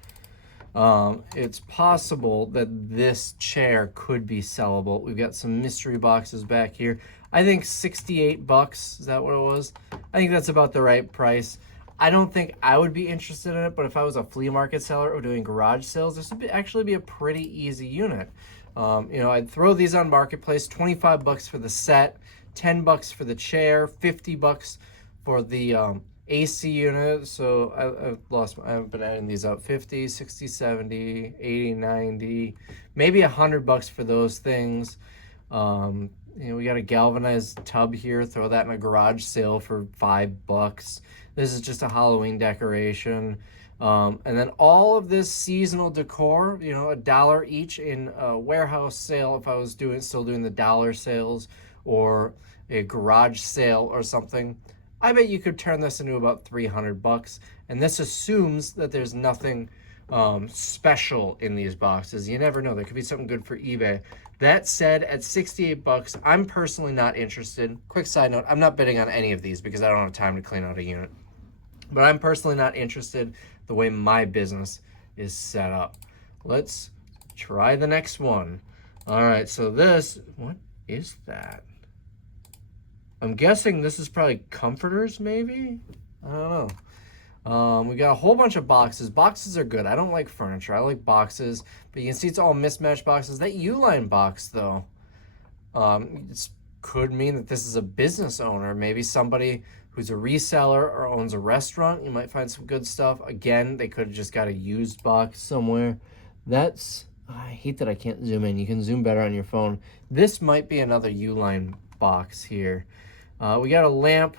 It's possible that this chair could be sellable. We've got some mystery boxes back here. I think 68 bucks, is that what it was? I think that's about the right price. I don't think I would be interested in it, but if I was a flea market seller or doing garage sales, this would actually be a pretty easy unit. You know, I'd throw these on Marketplace, 25 bucks for the set, 10 bucks for the chair, 50 bucks for the AC unit. So I haven't been adding these up. 50, 60, 70, 80, 90, maybe 100 bucks for those things. You know, we got a galvanized tub here. Throw that in a garage sale for 5 bucks. This is just a Halloween decoration. And then all of this seasonal decor, you know, $1 each in a warehouse sale if I was still doing the dollar sales, or a garage sale or something. I bet you could turn this into about 300 bucks. And this assumes that there's nothing special in these boxes. You never know. There could be something good for eBay. That said, at 68 bucks, I'm personally not interested. Quick side note, I'm not bidding on any of these because I don't have time to clean out a unit. But I'm personally not interested the way my business is set up. Let's try the next one. All right, so this, what is that? I'm guessing this is probably comforters, maybe? I don't know. We got a whole bunch of boxes. Boxes are good. I don't like furniture. I like boxes, but you can see it's all mismatched boxes. That U-line box, though, it could mean that this is a business owner, maybe somebody who's a reseller or owns a restaurant. You might find some good stuff. Again, they could have just got a used box somewhere. That's, I hate that I can't zoom in. You can zoom better on your phone. This might be another U-line box here. We got a lamp,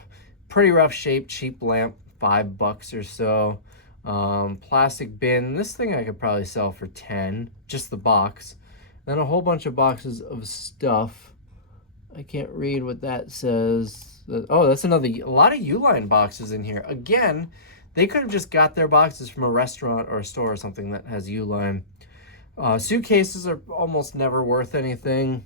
pretty rough shape, cheap lamp, 5 bucks or so. Plastic bin. This thing I could probably sell for 10, just the box. Then a whole bunch of boxes of stuff. I can't read what that says. Oh, that's a lot of U-line boxes in here. Again, they could have just got their boxes from a restaurant or a store or something that has U-line. Suitcases are almost never worth anything.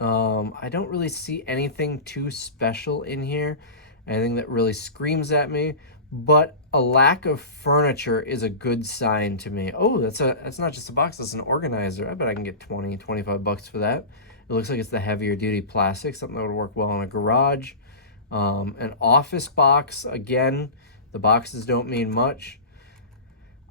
I don't really see anything too special in here, anything that really screams at me, but a lack of furniture is a good sign to me. Oh, that's not just a box, that's an organizer. I bet I can get 20, 25 bucks for that. It looks like it's the heavier duty plastic, something that would work well in a garage. An office box, again, the boxes don't mean much.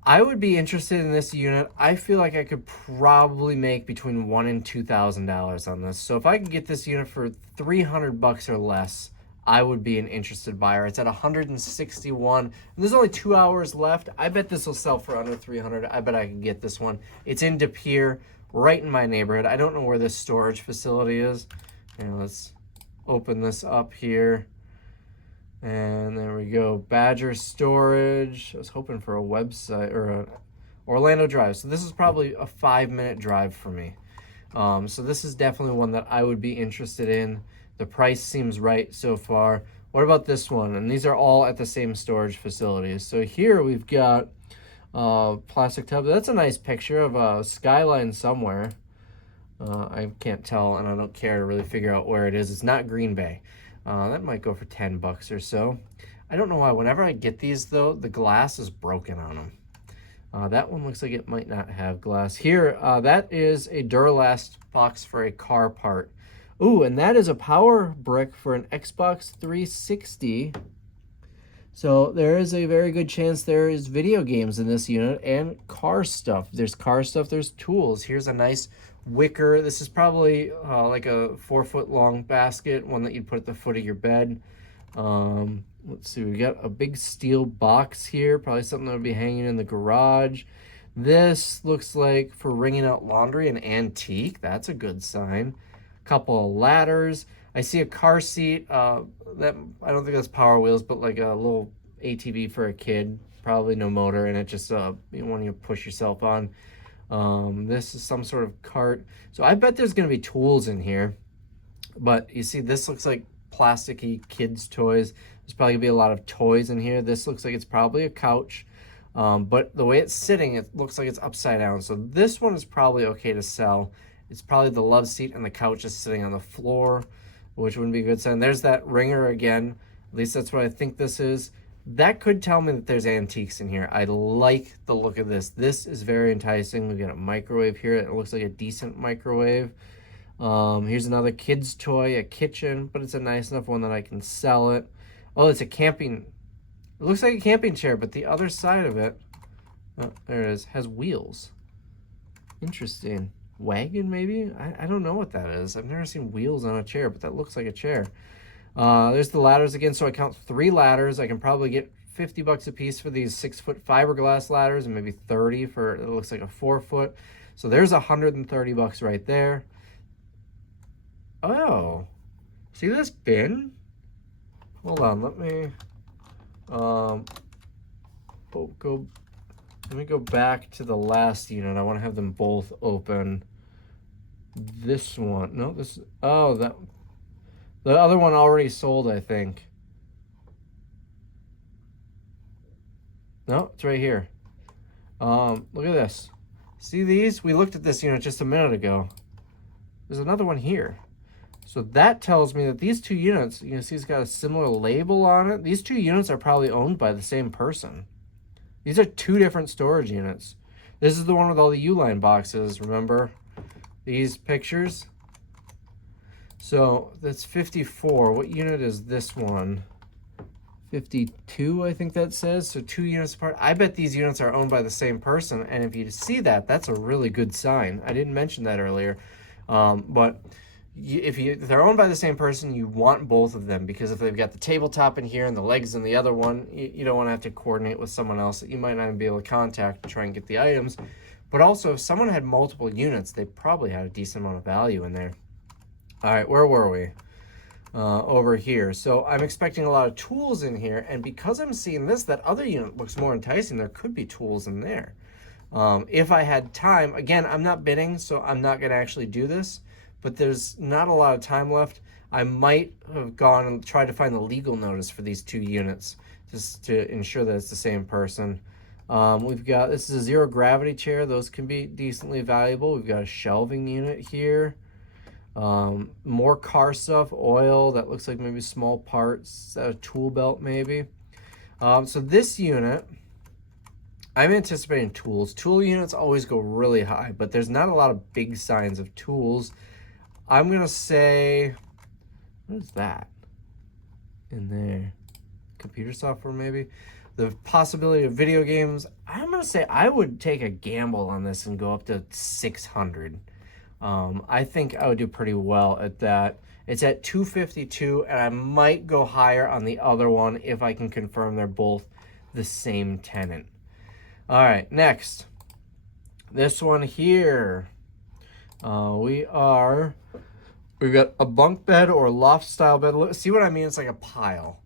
I would be interested in this unit. I feel like I could probably make between $1,000 and $2,000 on this. So if I could get this unit for 300 bucks or less, I would be an interested buyer. It's at 161, and there's only 2 hours left. I bet this will sell for under 300. I bet I can get this one. It's in De Pere, right in my neighborhood. I don't know where this storage facility is. And let's open this up here. And there we go, Badger Storage. I was hoping for a website or a Orlando Drive. So this is probably a 5-minute drive for me. So this is definitely one that I would be interested in. The price seems right so far. What about this one? And these are all at the same storage facilities. So here we've got plastic tub. That's a nice picture of a skyline somewhere. I can't tell, and I don't care to really figure out where it is. It's not Green Bay. That might go for 10 bucks or so. I don't know why. Whenever I get these, though, the glass is broken on them. That one looks like it might not have glass. Here, that is a Duralast box for a car part. Ooh, and that is a power brick for an Xbox 360. So there is a very good chance there is video games in this unit and car stuff. There's car stuff, there's tools. Here's a nice wicker. This is probably like a 4-foot long basket, one that you'd put at the foot of your bed. Let's see, we got a big steel box here, probably something that would be hanging in the garage. This looks like for wringing out laundry, an antique. That's a good sign. Couple of ladders. I see a car seat. That I don't think that's Power Wheels, but like a little ATV for a kid. Probably no motor in it, just one you push yourself on. This is some sort of cart. So I bet there's going to be tools in here. But you see, this looks like plasticky kids' toys. There's probably going to be a lot of toys in here. This looks like it's probably a couch. But the way it's sitting, it looks like it's upside down. So this one is probably okay to sell. It's probably the love seat and the couch is sitting on the floor, which wouldn't be a good sign. There's that ringer again. At least that's what I think this is. That could tell me that there's antiques in here. I like the look of this. This is very enticing. We've got a microwave here. It looks like a decent microwave. Here's another kid's toy, a kitchen, but it's a nice enough one that I can sell it. Oh, it's a camping. It looks like a camping chair, but the other side of it, oh, there it is, has wheels. Interesting. Wagon, maybe? I don't know what that is. I've never seen wheels on a chair, but that looks like a chair. There's the ladders again, so I count 3 ladders. I can probably get $50 a piece for these 6-foot fiberglass ladders and maybe 30 for, it looks like a 4-foot. So there's $130 right there. Oh, see this bin? Hold on, let me let me go back to the last unit. I want to have them both open. This one, no, this, oh, that, the other one already sold, I think. No, it's right here. Look at this. See these? We looked at this unit just a minute ago. There's another one here. So that tells me that these 2 units, you can see it's got a similar label on it. These 2 units are probably owned by the same person. These are 2 different storage units. This is the one with all the U-line boxes, remember? These pictures. So that's 54. What unit is this one? 52, I think that says. So 2 units apart. I bet these units are owned by the same person. And if you see that, that's a really good sign. I didn't mention that earlier. But if they're owned by the same person, you want both of them, because if they've got the tabletop in here and the legs in the other one, you don't want to have to coordinate with someone else that you might not even be able to contact to try and get the items. But also, if someone had multiple units, they probably had a decent amount of value in there. All right, where were we? Over here. So I'm expecting a lot of tools in here, and because I'm seeing this, that other unit looks more enticing. There could be tools in there. If I had time, again, I'm not bidding, so I'm not going to actually do this. But there's not a lot of time left. I might have gone and tried to find the legal notice for these 2 units just to ensure that it's the same person. We've got, this is a 0 gravity chair. Those can be decently valuable. We've got a shelving unit here. More car stuff, oil, that looks like maybe small parts, a tool belt maybe. So this unit, I'm anticipating tools. Tool units always go really high, but there's not a lot of big signs of tools. I'm going to say, what is that in there? Computer software, maybe? The possibility of video games. I'm going to say I would take a gamble on this and go up to 600. I think I would do pretty well at that. It's at 252, and I might go higher on the other one if I can confirm they're both the same tenant. All right, next. This one here. We've got a bunk bed or loft style bed. See what I mean? It's like a pile.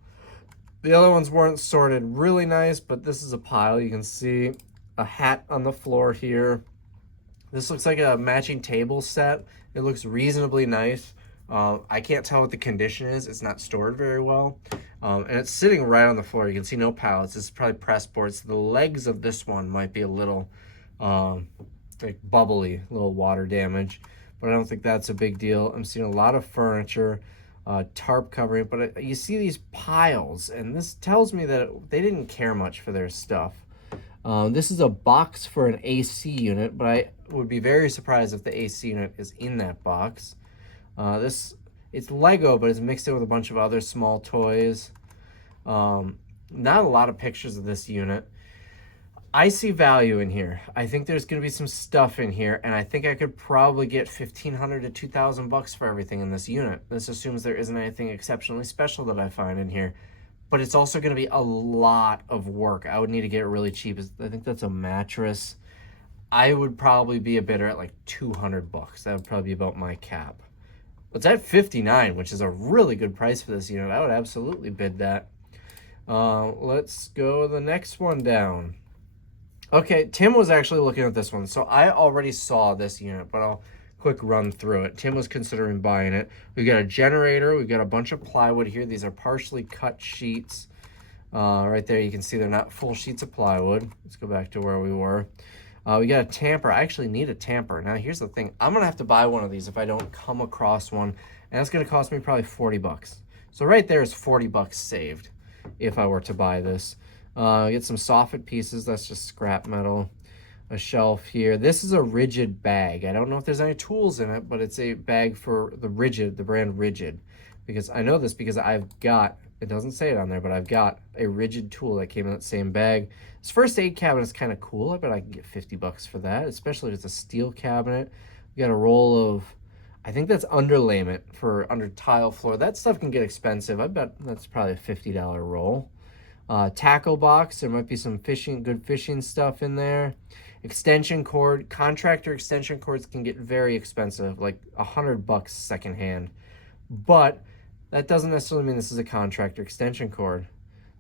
The other ones weren't sorted really nice, but this is a pile. You can see a hat on the floor here. This looks like a matching table set. It looks reasonably nice. I can't tell what the condition is. It's not stored very well. And it's sitting right on the floor. You can see no pallets. This is probably press boards. The legs of this one might be a little like bubbly, a little water damage, but I don't think that's a big deal. I'm seeing a lot of furniture, tarp covering, but you see these piles, and this tells me that they didn't care much for their stuff. This is a box for an AC unit, but I would be very surprised if the AC unit is in that box. It's Lego, but it's mixed in with a bunch of other small toys. Not a lot of pictures of this unit. I see value in here. I think there's going to be some stuff in here, and I think I could probably get $1,500 to $2,000 for everything in this unit. This assumes there isn't anything exceptionally special that I find in here, but it's also going to be a lot of work. I would need to get it really cheap. I think that's a mattress. I would probably be a bidder at like $200. That would probably be about my cap. It's at $59, which is a really good price for this unit. I would absolutely bid that. Let's go the next one down. Okay, Tim was actually looking at this one. So I already saw this unit, but I'll quick run through it. Tim was considering buying it. We've got a generator. We've got a bunch of plywood here. These are partially cut sheets. Right there, you can see they're not full sheets of plywood. Let's go back to where we were. We got a tamper. I actually need a tamper. Now, here's the thing. I'm going to have to buy one of these if I don't come across one. And it's going to cost me probably $40. So right there is $40 saved if I were to buy this. Get some soffit pieces. That's just scrap metal. A shelf here. This is a rigid bag. I don't know if there's any tools in it, but it's a bag for the brand Rigid. Because I know this because I've got, it doesn't say it on there, but I've got a Rigid tool that came in that same bag. This first aid cabinet is kind of cool. I bet I can get $50 for that, especially if it's a steel cabinet. We got a roll of, I think that's underlayment for under tile floor. That stuff can get expensive. I bet that's probably a $50 roll. Tackle box, there might be some good fishing stuff in there. Extension cord, contractor extension cords can get very expensive, like $100 secondhand. But that doesn't necessarily mean this is a contractor extension cord.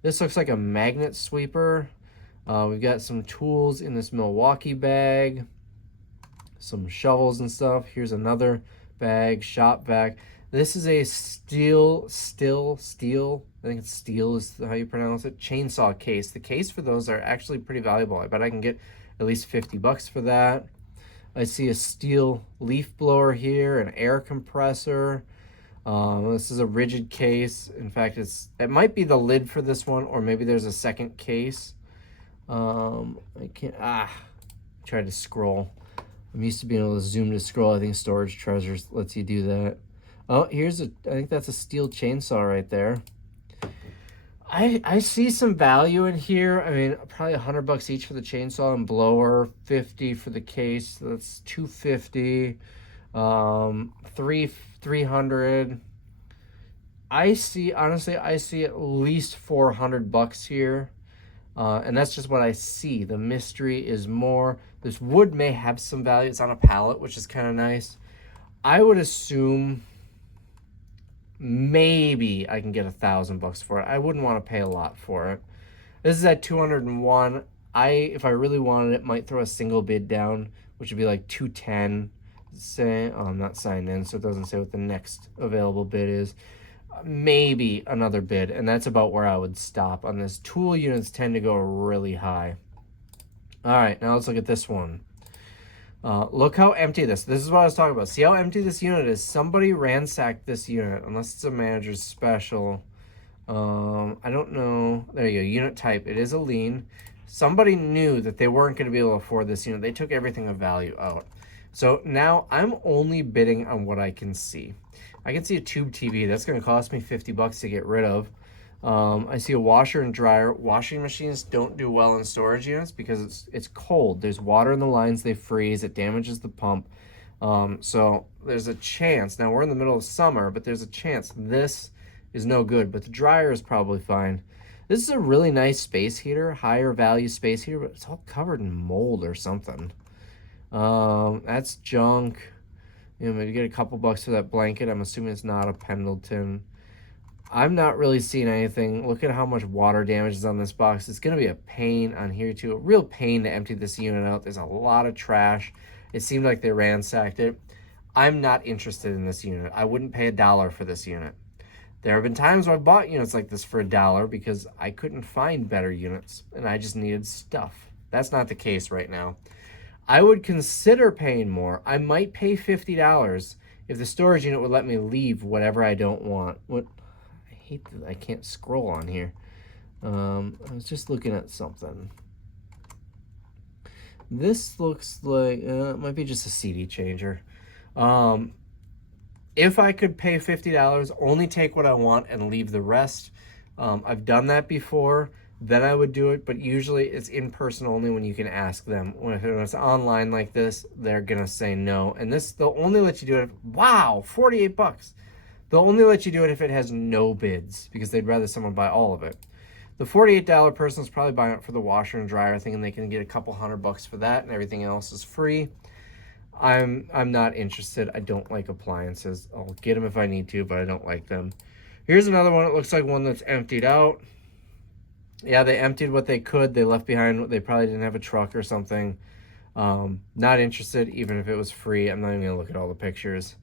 This looks like a magnet sweeper. We've got some tools in this Milwaukee bag, some shovels and stuff. Here's another bag, shop vac. This is a steel, I think it's steel is how you pronounce it, chainsaw case. The case for those are actually pretty valuable. I bet I can get at least $50 for that. I see a steel leaf blower here, an air compressor. This is a rigid case. In fact, it might be the lid for this one, or maybe there's a second case. I can't, tried to scroll. I'm used to being able to zoom to scroll. I think Storage Treasures lets you do that. Oh, I think that's a steel chainsaw right there. I see some value in here. I mean, probably $100 each for the chainsaw and blower, $50 for the case. That's $250. $300. Honestly, I see at least $400 here. And that's just what I see. The mystery is more. This wood may have some value. It's on a pallet, which is kind of nice. I would assume maybe I can get $1,000 for it. I wouldn't want to pay a lot for it. This is at 201. If I really wanted it, might throw a single bid down, which would be like 210. I'm not signed in, so it doesn't say what the next available bid is. Maybe another bid, and that's about where I would stop on this. Tool units tend to go really high. All right, now let's look at this one. Look how empty this is what I was talking about. See how empty this unit is. Somebody ransacked this unit, unless it's a manager's special. I don't know. There you go, unit type. It is a lien. Somebody knew that they weren't going to be able to afford this unit. They took everything of value out. So now I'm only bidding on what I can see. I can see a tube TV. That's going to cost me $50 to get rid of. I see a washer and dryer. Washing machines don't do well in storage units because it's cold. There's water in the lines. They freeze. It damages the pump. So there's a chance. Now we're in the middle of summer, but there's a chance this is no good. But the dryer is probably fine. This is a really nice space heater, higher value space heater, but it's all covered in mold or something. That's junk. You know, maybe get a couple bucks for that blanket. I'm assuming it's not a Pendleton. I'm not really seeing anything. Look at how much water damage is on this box. It's going to be a pain on here too. A real pain to empty this unit out. There's a lot of trash. It seemed like they ransacked it. I'm not interested in this unit. I wouldn't pay $1 for this unit. There have been times where I bought units like this for $1 because I couldn't find better units and I just needed stuff. That's not the case right now. I would consider paying more. I might pay $50 if the storage unit would let me leave whatever I don't want. I hate that I can't scroll on here. I was just looking at something. This looks like it might be just a CD changer. If I could pay $50, only take what I want and leave the rest. I've done that before. then I would do it. But usually it's in person only when you can ask them. When it's online like this, they're gonna say no. And this, they'll only let you do it. Wow, 48 bucks. They'll only let you do it if it has no bids because they'd rather someone buy all of it. The $48 person's probably buying it for the washer and dryer, thinking they can get a couple $100 for that, and everything else is free. I'm not interested. I don't like appliances. I'll get them if I need to, but I don't like them. Here's another one. It looks like one that's emptied out. Yeah, they emptied what they could. They left behind. They probably didn't have a truck or something. Not interested, even if it was free. I'm not even gonna look at all the pictures.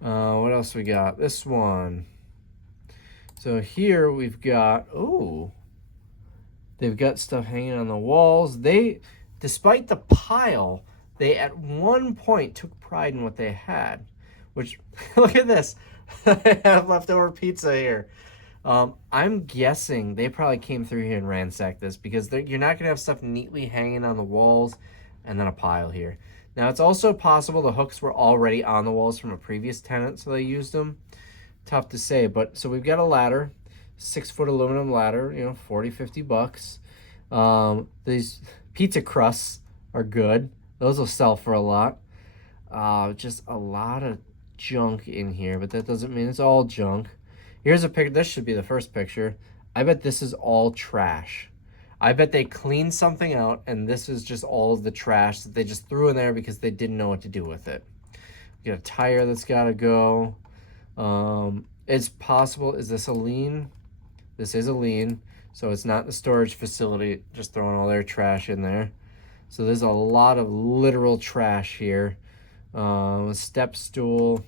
What else we got? This one. So here we've got, oh, they've got stuff hanging on the walls. They, despite the pile, they at one point took pride in what they had, which, look at this. I have leftover pizza here. I'm guessing they probably came through here and ransacked this because you're not going to have stuff neatly hanging on the walls and then a pile here. Now, it's also possible the hooks were already on the walls from a previous tenant, so they used them. Tough to say, but so we've got a ladder, 6-foot aluminum ladder, you know, 40, 50 bucks. These pizza crusts are good. Those will sell for a lot. Just a lot of junk in here, but that doesn't mean it's all junk. Here's a picture. This should be the first picture. I bet this is all trash. I bet they cleaned something out, and this is just all of the trash that they just threw in there because they didn't know what to do with it. We got a tire that's got to go. It's possible. Is this a lien? This is a lien, so it's not the storage facility just throwing all their trash in there. So there's a lot of literal trash here. A step stool.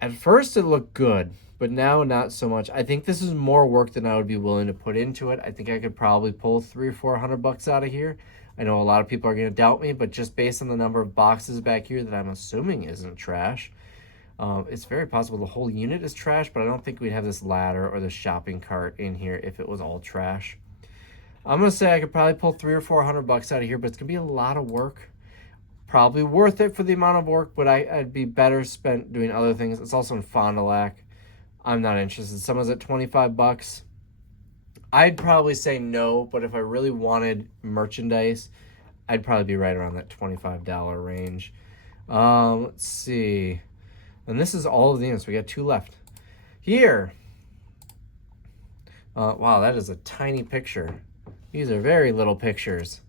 At first it looked good, but now not so much. I think this is more work than I would be willing to put into it. I think I could probably pull $300 or $400 out of here. I know a lot of people are going to doubt me, but just based on the number of boxes back here that I'm assuming isn't trash, it's very possible the whole unit is trash, but I don't think we'd have this ladder or the shopping cart in here if it was all trash. I'm going to say I could probably pull $300 or $400 out of here, but it's going to be a lot of work. Probably worth it for the amount of work, but I'd be better spent doing other things. It's also in Fond du Lac. I'm not interested. Someone's at 25 bucks. I'd probably say no, but if I really wanted merchandise, I'd probably be right around that $25 range. Let's see. And this is all of the units. We got 2 left. Here. Wow, that is a tiny picture. These are very little pictures.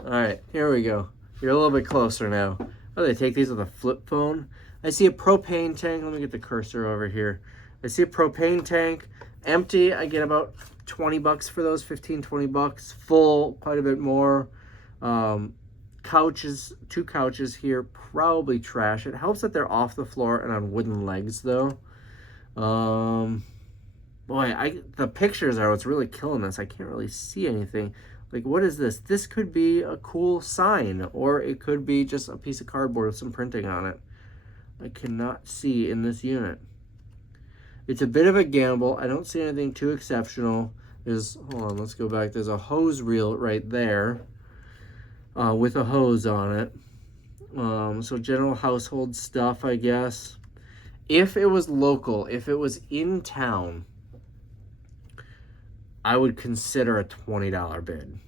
All right, here we go. You're a little bit closer now. Oh, they take these with a flip phone. I see a propane tank. Let me get the cursor over here. I see a propane tank. Empty, I get about 20 bucks for those, 15, 20 bucks. Full, quite a bit more. Couches, 2 couches here, probably trash. It helps that they're off the floor and on wooden legs, though. Boy, the pictures are what's really killing this. I can't really see anything. Like, what is this? This could be a cool sign, or it could be just a piece of cardboard with some printing on it. I cannot see in this unit. It's a bit of a gamble. I don't see anything too exceptional. Hold on, let's go back. There's a hose reel right there with a hose on it. So general household stuff, I guess. If it was local, if it was in town, I would consider a $20 bid.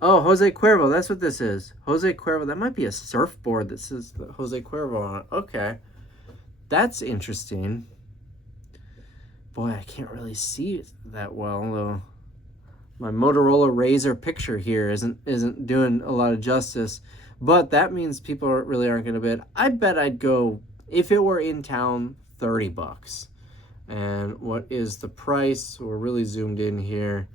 Oh, Jose Cuervo, that's what this is. Jose Cuervo, that might be a surfboard that says Jose Cuervo on it. Okay. That's interesting. Boy, I can't really see it that well, though. My Motorola Razr picture here isn't doing a lot of justice. But that means people really aren't going to bid. I bet I'd go, if it were in town, 30 bucks. And what is the price? We're really zoomed in here.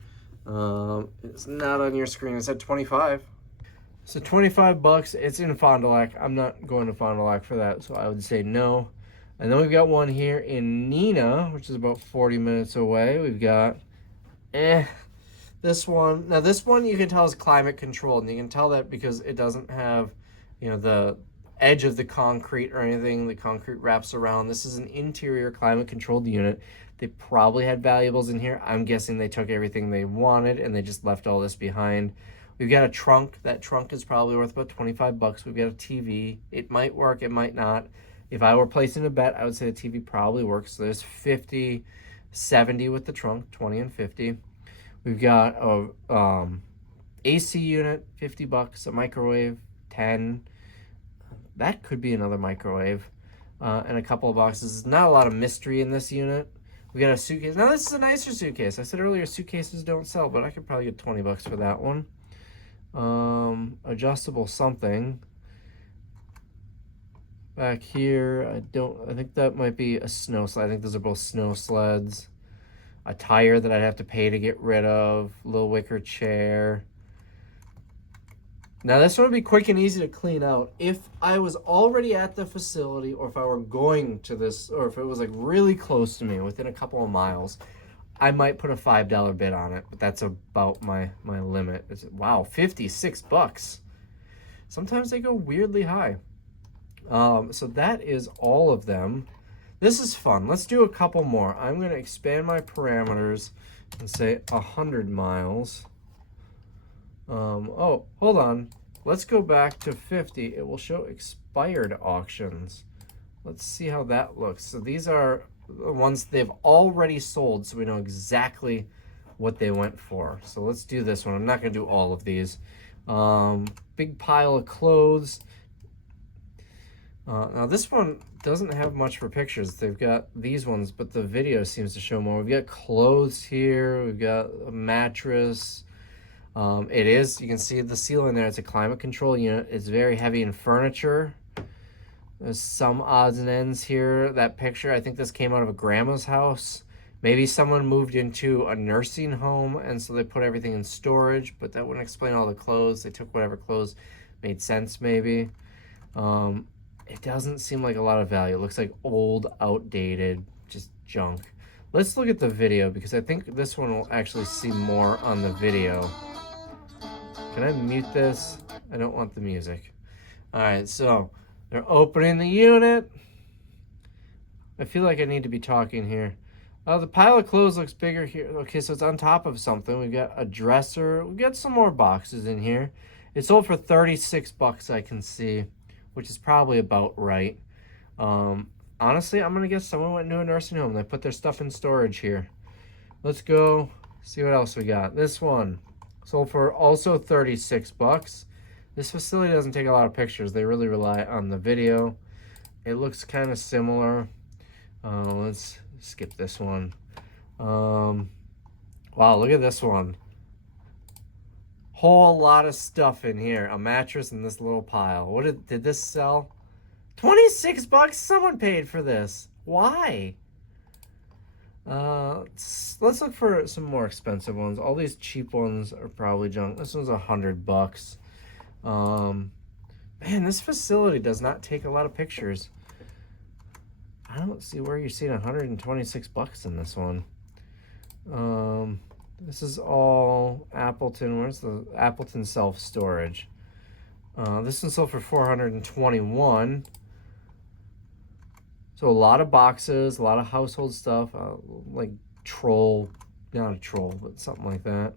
It's not on your screen. It's at 25. So 25 bucks. It's in Fond du Lac. I'm not going to Fond du Lac for that, so I would say no. And then we've got one here in Neenah, which is about 40 minutes away. We've got, this one. Now this one you can tell is climate controlled, and you can tell that because it doesn't have, you know, the edge of the concrete or anything. The concrete wraps around. This is an interior climate controlled unit. They probably had valuables in here. I'm guessing they took everything they wanted and they just left all this behind. We've got a trunk. That trunk is probably worth about 25 bucks. We've got a TV. It might work, it might not. If I were placing a bet, I would say the TV probably works. So there's 50. $70 with the trunk, 20 and 50. We've got a AC unit, $50. A microwave, 10. That could be another microwave. And a couple of boxes. Not a lot of mystery in this unit. We got a suitcase. Now this is a nicer suitcase. I said earlier suitcases don't sell, but I could probably get $20 for that one. Adjustable something. Back here, I think that might be a snow sled. I think those are both snow sleds. A tire that I'd have to pay to get rid of. Little wicker chair. Now this one would be quick and easy to clean out. If I was already at the facility, or if I were going to this, or if it was like really close to me, within a couple of miles, I might put a $5 bid on it, but that's about my limit. Wow, $56. Sometimes they go weirdly high. So that is all of them. This is fun. Let's do a couple more. I'm going to expand my parameters and say 100 miles. Oh, hold on. Let's go back to 50. It will show expired auctions. Let's see how that looks. So these are the ones they've already sold, so we know exactly what they went for. So let's do this one. I'm not going to do all of these. Big pile of clothes. Now this one doesn't have much for pictures. They've got these ones, but the video seems to show more. We've got clothes here. We've got a mattress. It is, you can see the ceiling there. It's a climate control unit. It's very heavy in furniture. There's some odds and ends here. That picture, I think this came out of a grandma's house. Maybe someone moved into a nursing home, and so they put everything in storage, but that wouldn't explain all the clothes. They took whatever clothes made sense, maybe. It doesn't seem like a lot of value. It looks like old, outdated, just junk. Let's look at the video, because I think this one will actually see more on the video. Can I mute this? I don't want the music. All right, so they're opening the unit. I feel like I need to be talking here. The pile of clothes looks bigger here. Okay, so it's on top of something. We've got a dresser. We've got some more boxes in here. It sold for $36, I can see, which is probably about right. Honestly, I'm gonna guess someone went into a nursing home. They put their stuff in storage here. Let's go see what else we got. This one sold for also $36. This facility doesn't take a lot of pictures. They really rely on the video. It looks kind of similar. Let's skip this one. Wow, look at this one. Whole lot of stuff in here. A mattress in this little pile. What did this sell? $26? Someone paid for this. Why? Let's look for some more expensive ones. All these cheap ones are probably junk. This one's $100. Man, this facility does not take a lot of pictures. I don't see where you're seeing $126 in this one. This is all Appleton. Where's the Appleton self-storage? This one sold for $421. So a lot of boxes, a lot of household stuff, like troll, not a troll, but something like that.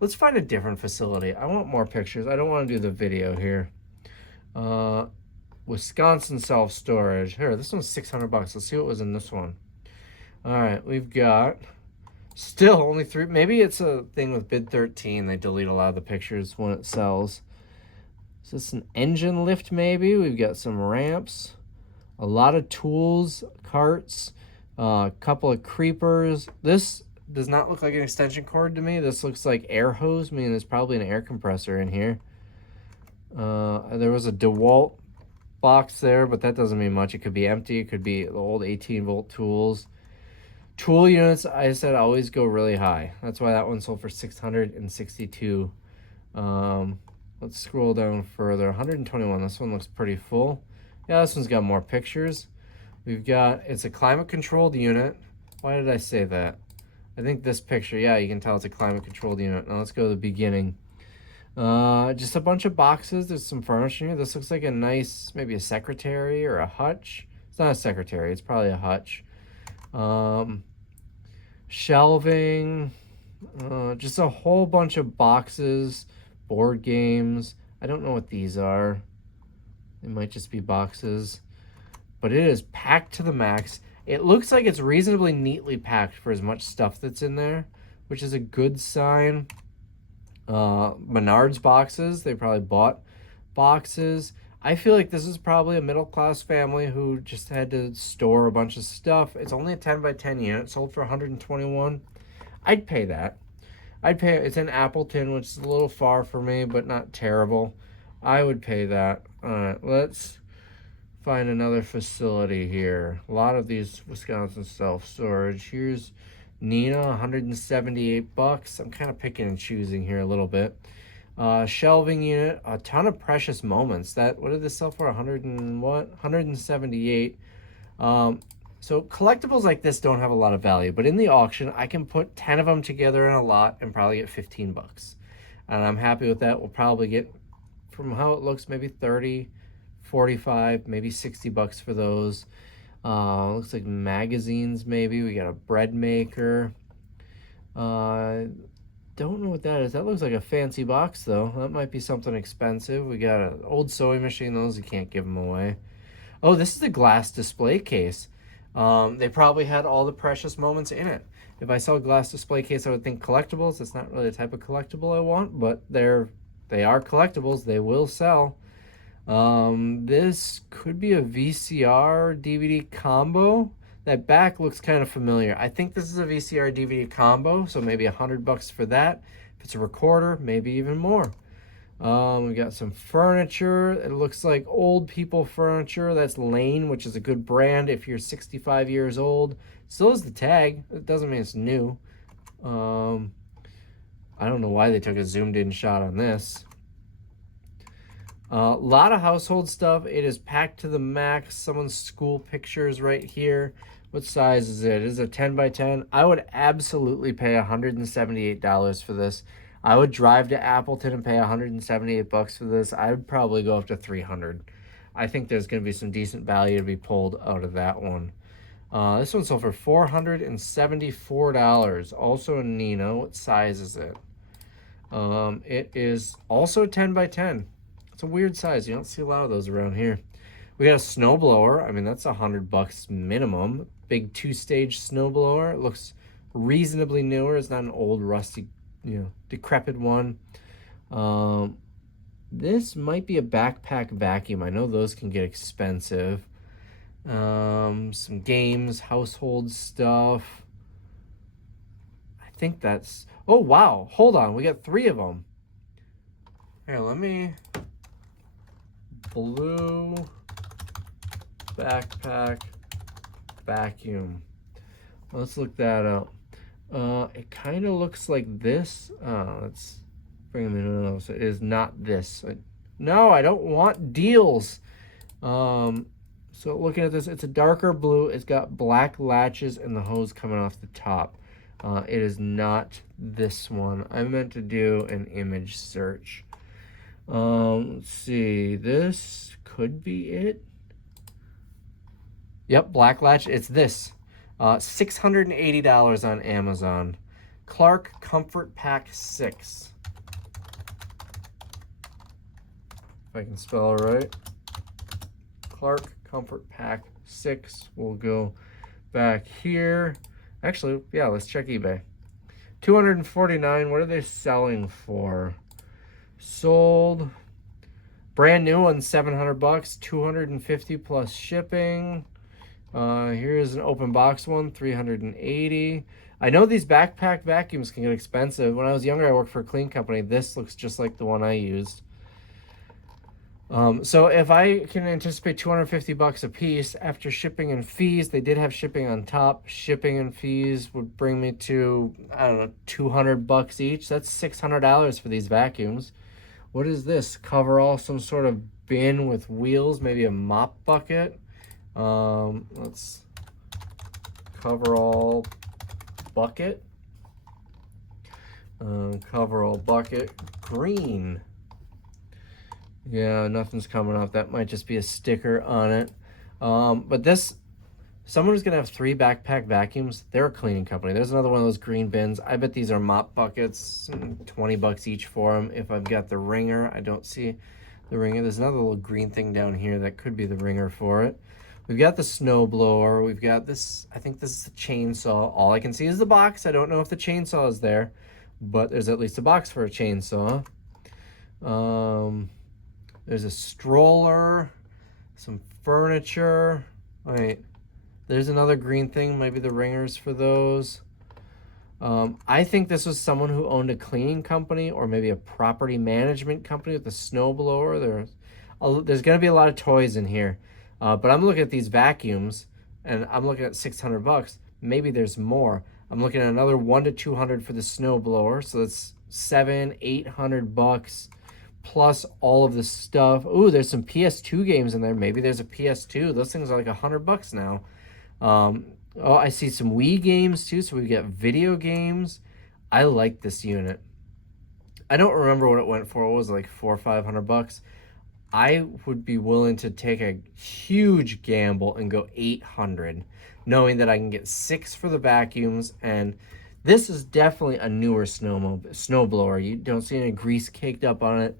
Let's find a different facility. I want more pictures. I don't want to do the video here. Wisconsin self-storage. Here, this one's $600. Let's see what was in this one. All right, we've got still only 3. Maybe it's a thing with bid 13. They delete a lot of the pictures when it sells. Is this an engine lift maybe? We've got some ramps. A lot of tools, carts, a couple of creepers. This does not look like an extension cord to me. This looks like air hose, meaning there's probably an air compressor in here. There was a DeWalt box there, but that doesn't mean much. It could be empty. It could be the old 18-volt tools. Tool units, I said, always go really high. That's why that one sold for $662. Let's scroll down further. 121. This one looks pretty full. Yeah, this one's got more pictures. We've got, it's a climate controlled unit. Why did I say that? I think this picture, yeah, you can tell it's a climate controlled unit. Now let's go to the beginning. Just a bunch of boxes. There's some furniture here. This looks like a nice, maybe a secretary or a hutch. It's not a secretary, it's probably a hutch. Shelving, just a whole bunch of boxes, board games. I don't know what these are. They might just be boxes, but it is packed to the max. It looks like it's reasonably neatly packed for as much stuff that's in there, which is a good sign. Menards boxes, they probably bought boxes. I feel like this is probably a middle-class family who just had to store a bunch of stuff. It's only a 10 by 10 unit, sold for 121. I'd pay that. I'd pay. It's in Appleton, which is a little far for me, but not terrible. I would pay that. All right, let's find another facility here. A lot of these Wisconsin self-storage. Here's Nina, 178 bucks. I'm kind of picking and choosing here a little bit. Shelving unit, a ton of precious moments. What did this sell for? 100 and what? 178. So collectibles like this don't have a lot of value, but in the auction, I can put 10 of them together in a lot and probably get 15 bucks. And I'm happy with that. We'll probably get, from how it looks, maybe 30, 45, maybe 60 bucks for those. Looks like magazines maybe. We got a bread maker. Don't know what that is. That looks like a fancy box though. That might be something expensive. We got an old sewing machine. Those you can't give them away. Oh, this is a glass display case. They probably had all the precious moments in it. If I saw a glass display case, I would think collectibles. It's not really the type of collectible I want, but they are collectibles. They will sell. This could be a VCR DVD combo. That back looks kind of familiar. I think this is a VCR DVD combo, so maybe 100 bucks for that. If it's a recorder, maybe even more. We got some furniture. It looks like old people furniture. That's Lane, which is a good brand if you're 65 years old. Still has the tag. It doesn't mean it's new. I don't know why they took a zoomed in shot on this. A lot of household stuff. It is packed to the max. Someone's school pictures right here. What size is it? It is a 10 by 10. I would absolutely pay $178 for this. I would drive to Appleton and pay 178 bucks for this. I would probably go up to 300. I think there's going to be some decent value to be pulled out of that one. This one sold for $474. Also a Nina. What size is it? It is also 10 by 10. It's a weird size. You don't see a lot of those around here. We got a snowblower. I mean, that's $100 minimum. Big 2-stage snowblower. It looks reasonably newer. It's not an old, rusty, decrepit one. This might be a backpack vacuum. I know those can get expensive. Some games, household stuff. I think that's... Oh, wow. Hold on. We got 3 of them. Here, let me... Blue backpack vacuum. Let's look that up. It kind of looks like this. Let's bring them in. No, so it is not this. No, I don't want deals. So looking at this, it's a darker blue. It's got black latches and the hose coming off the top. It is not this one. I meant to do an image search. Let's see. This could be it. Yep, black latch. It's this. $680 on Amazon. Clark Comfort Pack 6. If I can spell it right. Clark Comfort Pack 6. We'll go back here. Actually, yeah, let's check eBay. $249. What are they selling for? Sold. Brand new one, $700, $250 plus shipping. Here's an open box one, $380. I know these backpack vacuums can get expensive. When I was younger, I worked for a clean company. This looks just like the one I used. So if I can anticipate $250 a piece after shipping and fees, they did have shipping on top. Shipping and fees would bring me to, I don't know, $200 each. That's $600 for these vacuums. What is this? Coverall, some sort of bin with wheels, maybe a mop bucket. Let's coverall bucket. Coverall bucket, green. Yeah, nothing's coming up. That might just be a sticker on it. But this, someone who's gonna have 3 backpack vacuums, they're a cleaning company. There's another one of those green bins. I bet these are mop buckets, $20 each for them. If I've got the ringer, I don't see the ringer. There's another little green thing down here that could be the ringer for it. We've got the snowblower. We've got this, I think this is the chainsaw. All I can see is the box. I don't know if the chainsaw is there, but there's at least a box for a chainsaw. There's a stroller, some furniture. Wait, there's another green thing, maybe the ringers for those. I think this was someone who owned a cleaning company or maybe a property management company with a snowblower. There's going to be a lot of toys in here. But I'm looking at these vacuums and I'm looking at 600 bucks. Maybe there's more. I'm looking at another 100 to 200 for the snowblower. So that's 800 bucks plus all of the stuff. Ooh, there's some PS2 games in there. Maybe there's a PS2. Those things are like 100 bucks now. Oh, I see some Wii games too. So we get video games. I like this unit. I don't remember what it went for. It was like 400 or 500 bucks. I would be willing to take a huge gamble and go 800, knowing that I can get 6 for the vacuums. And this is definitely a newer snowblower. You don't see any grease caked up on it.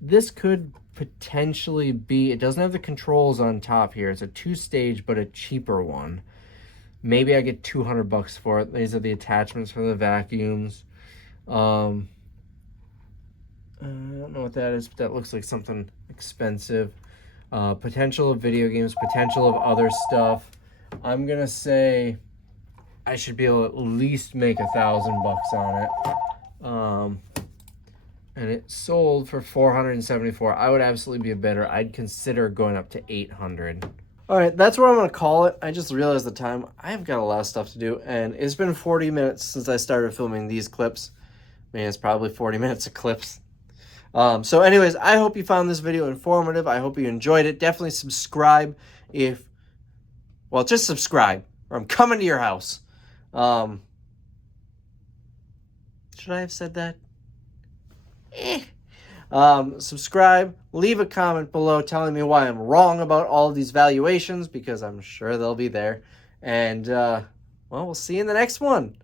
This could potentially be, it doesn't have the controls on top here. It's a 2-stage, but a cheaper one. Maybe I get 200 bucks for it. These are the attachments for the vacuums. I don't know what that is, but that looks like something expensive. Potential of video games, potential of other stuff. I'm gonna say I should be able to at least make 1,000 bucks on it. And it sold for 474. I would absolutely be a bidder. I'd consider going up to 800. All right, that's where I'm gonna call it. I just realized the time. I've got a lot of stuff to do, and it's been 40 minutes since I started filming these clips. I mean, it's probably 40 minutes of clips. So anyways, I hope you found this video informative. I hope you enjoyed it. Definitely subscribe just subscribe or I'm coming to your house. Should I have said that? Subscribe, leave a comment below telling me why I'm wrong about all of these valuations, because I'm sure they'll be there. And, well, we'll see you in the next one.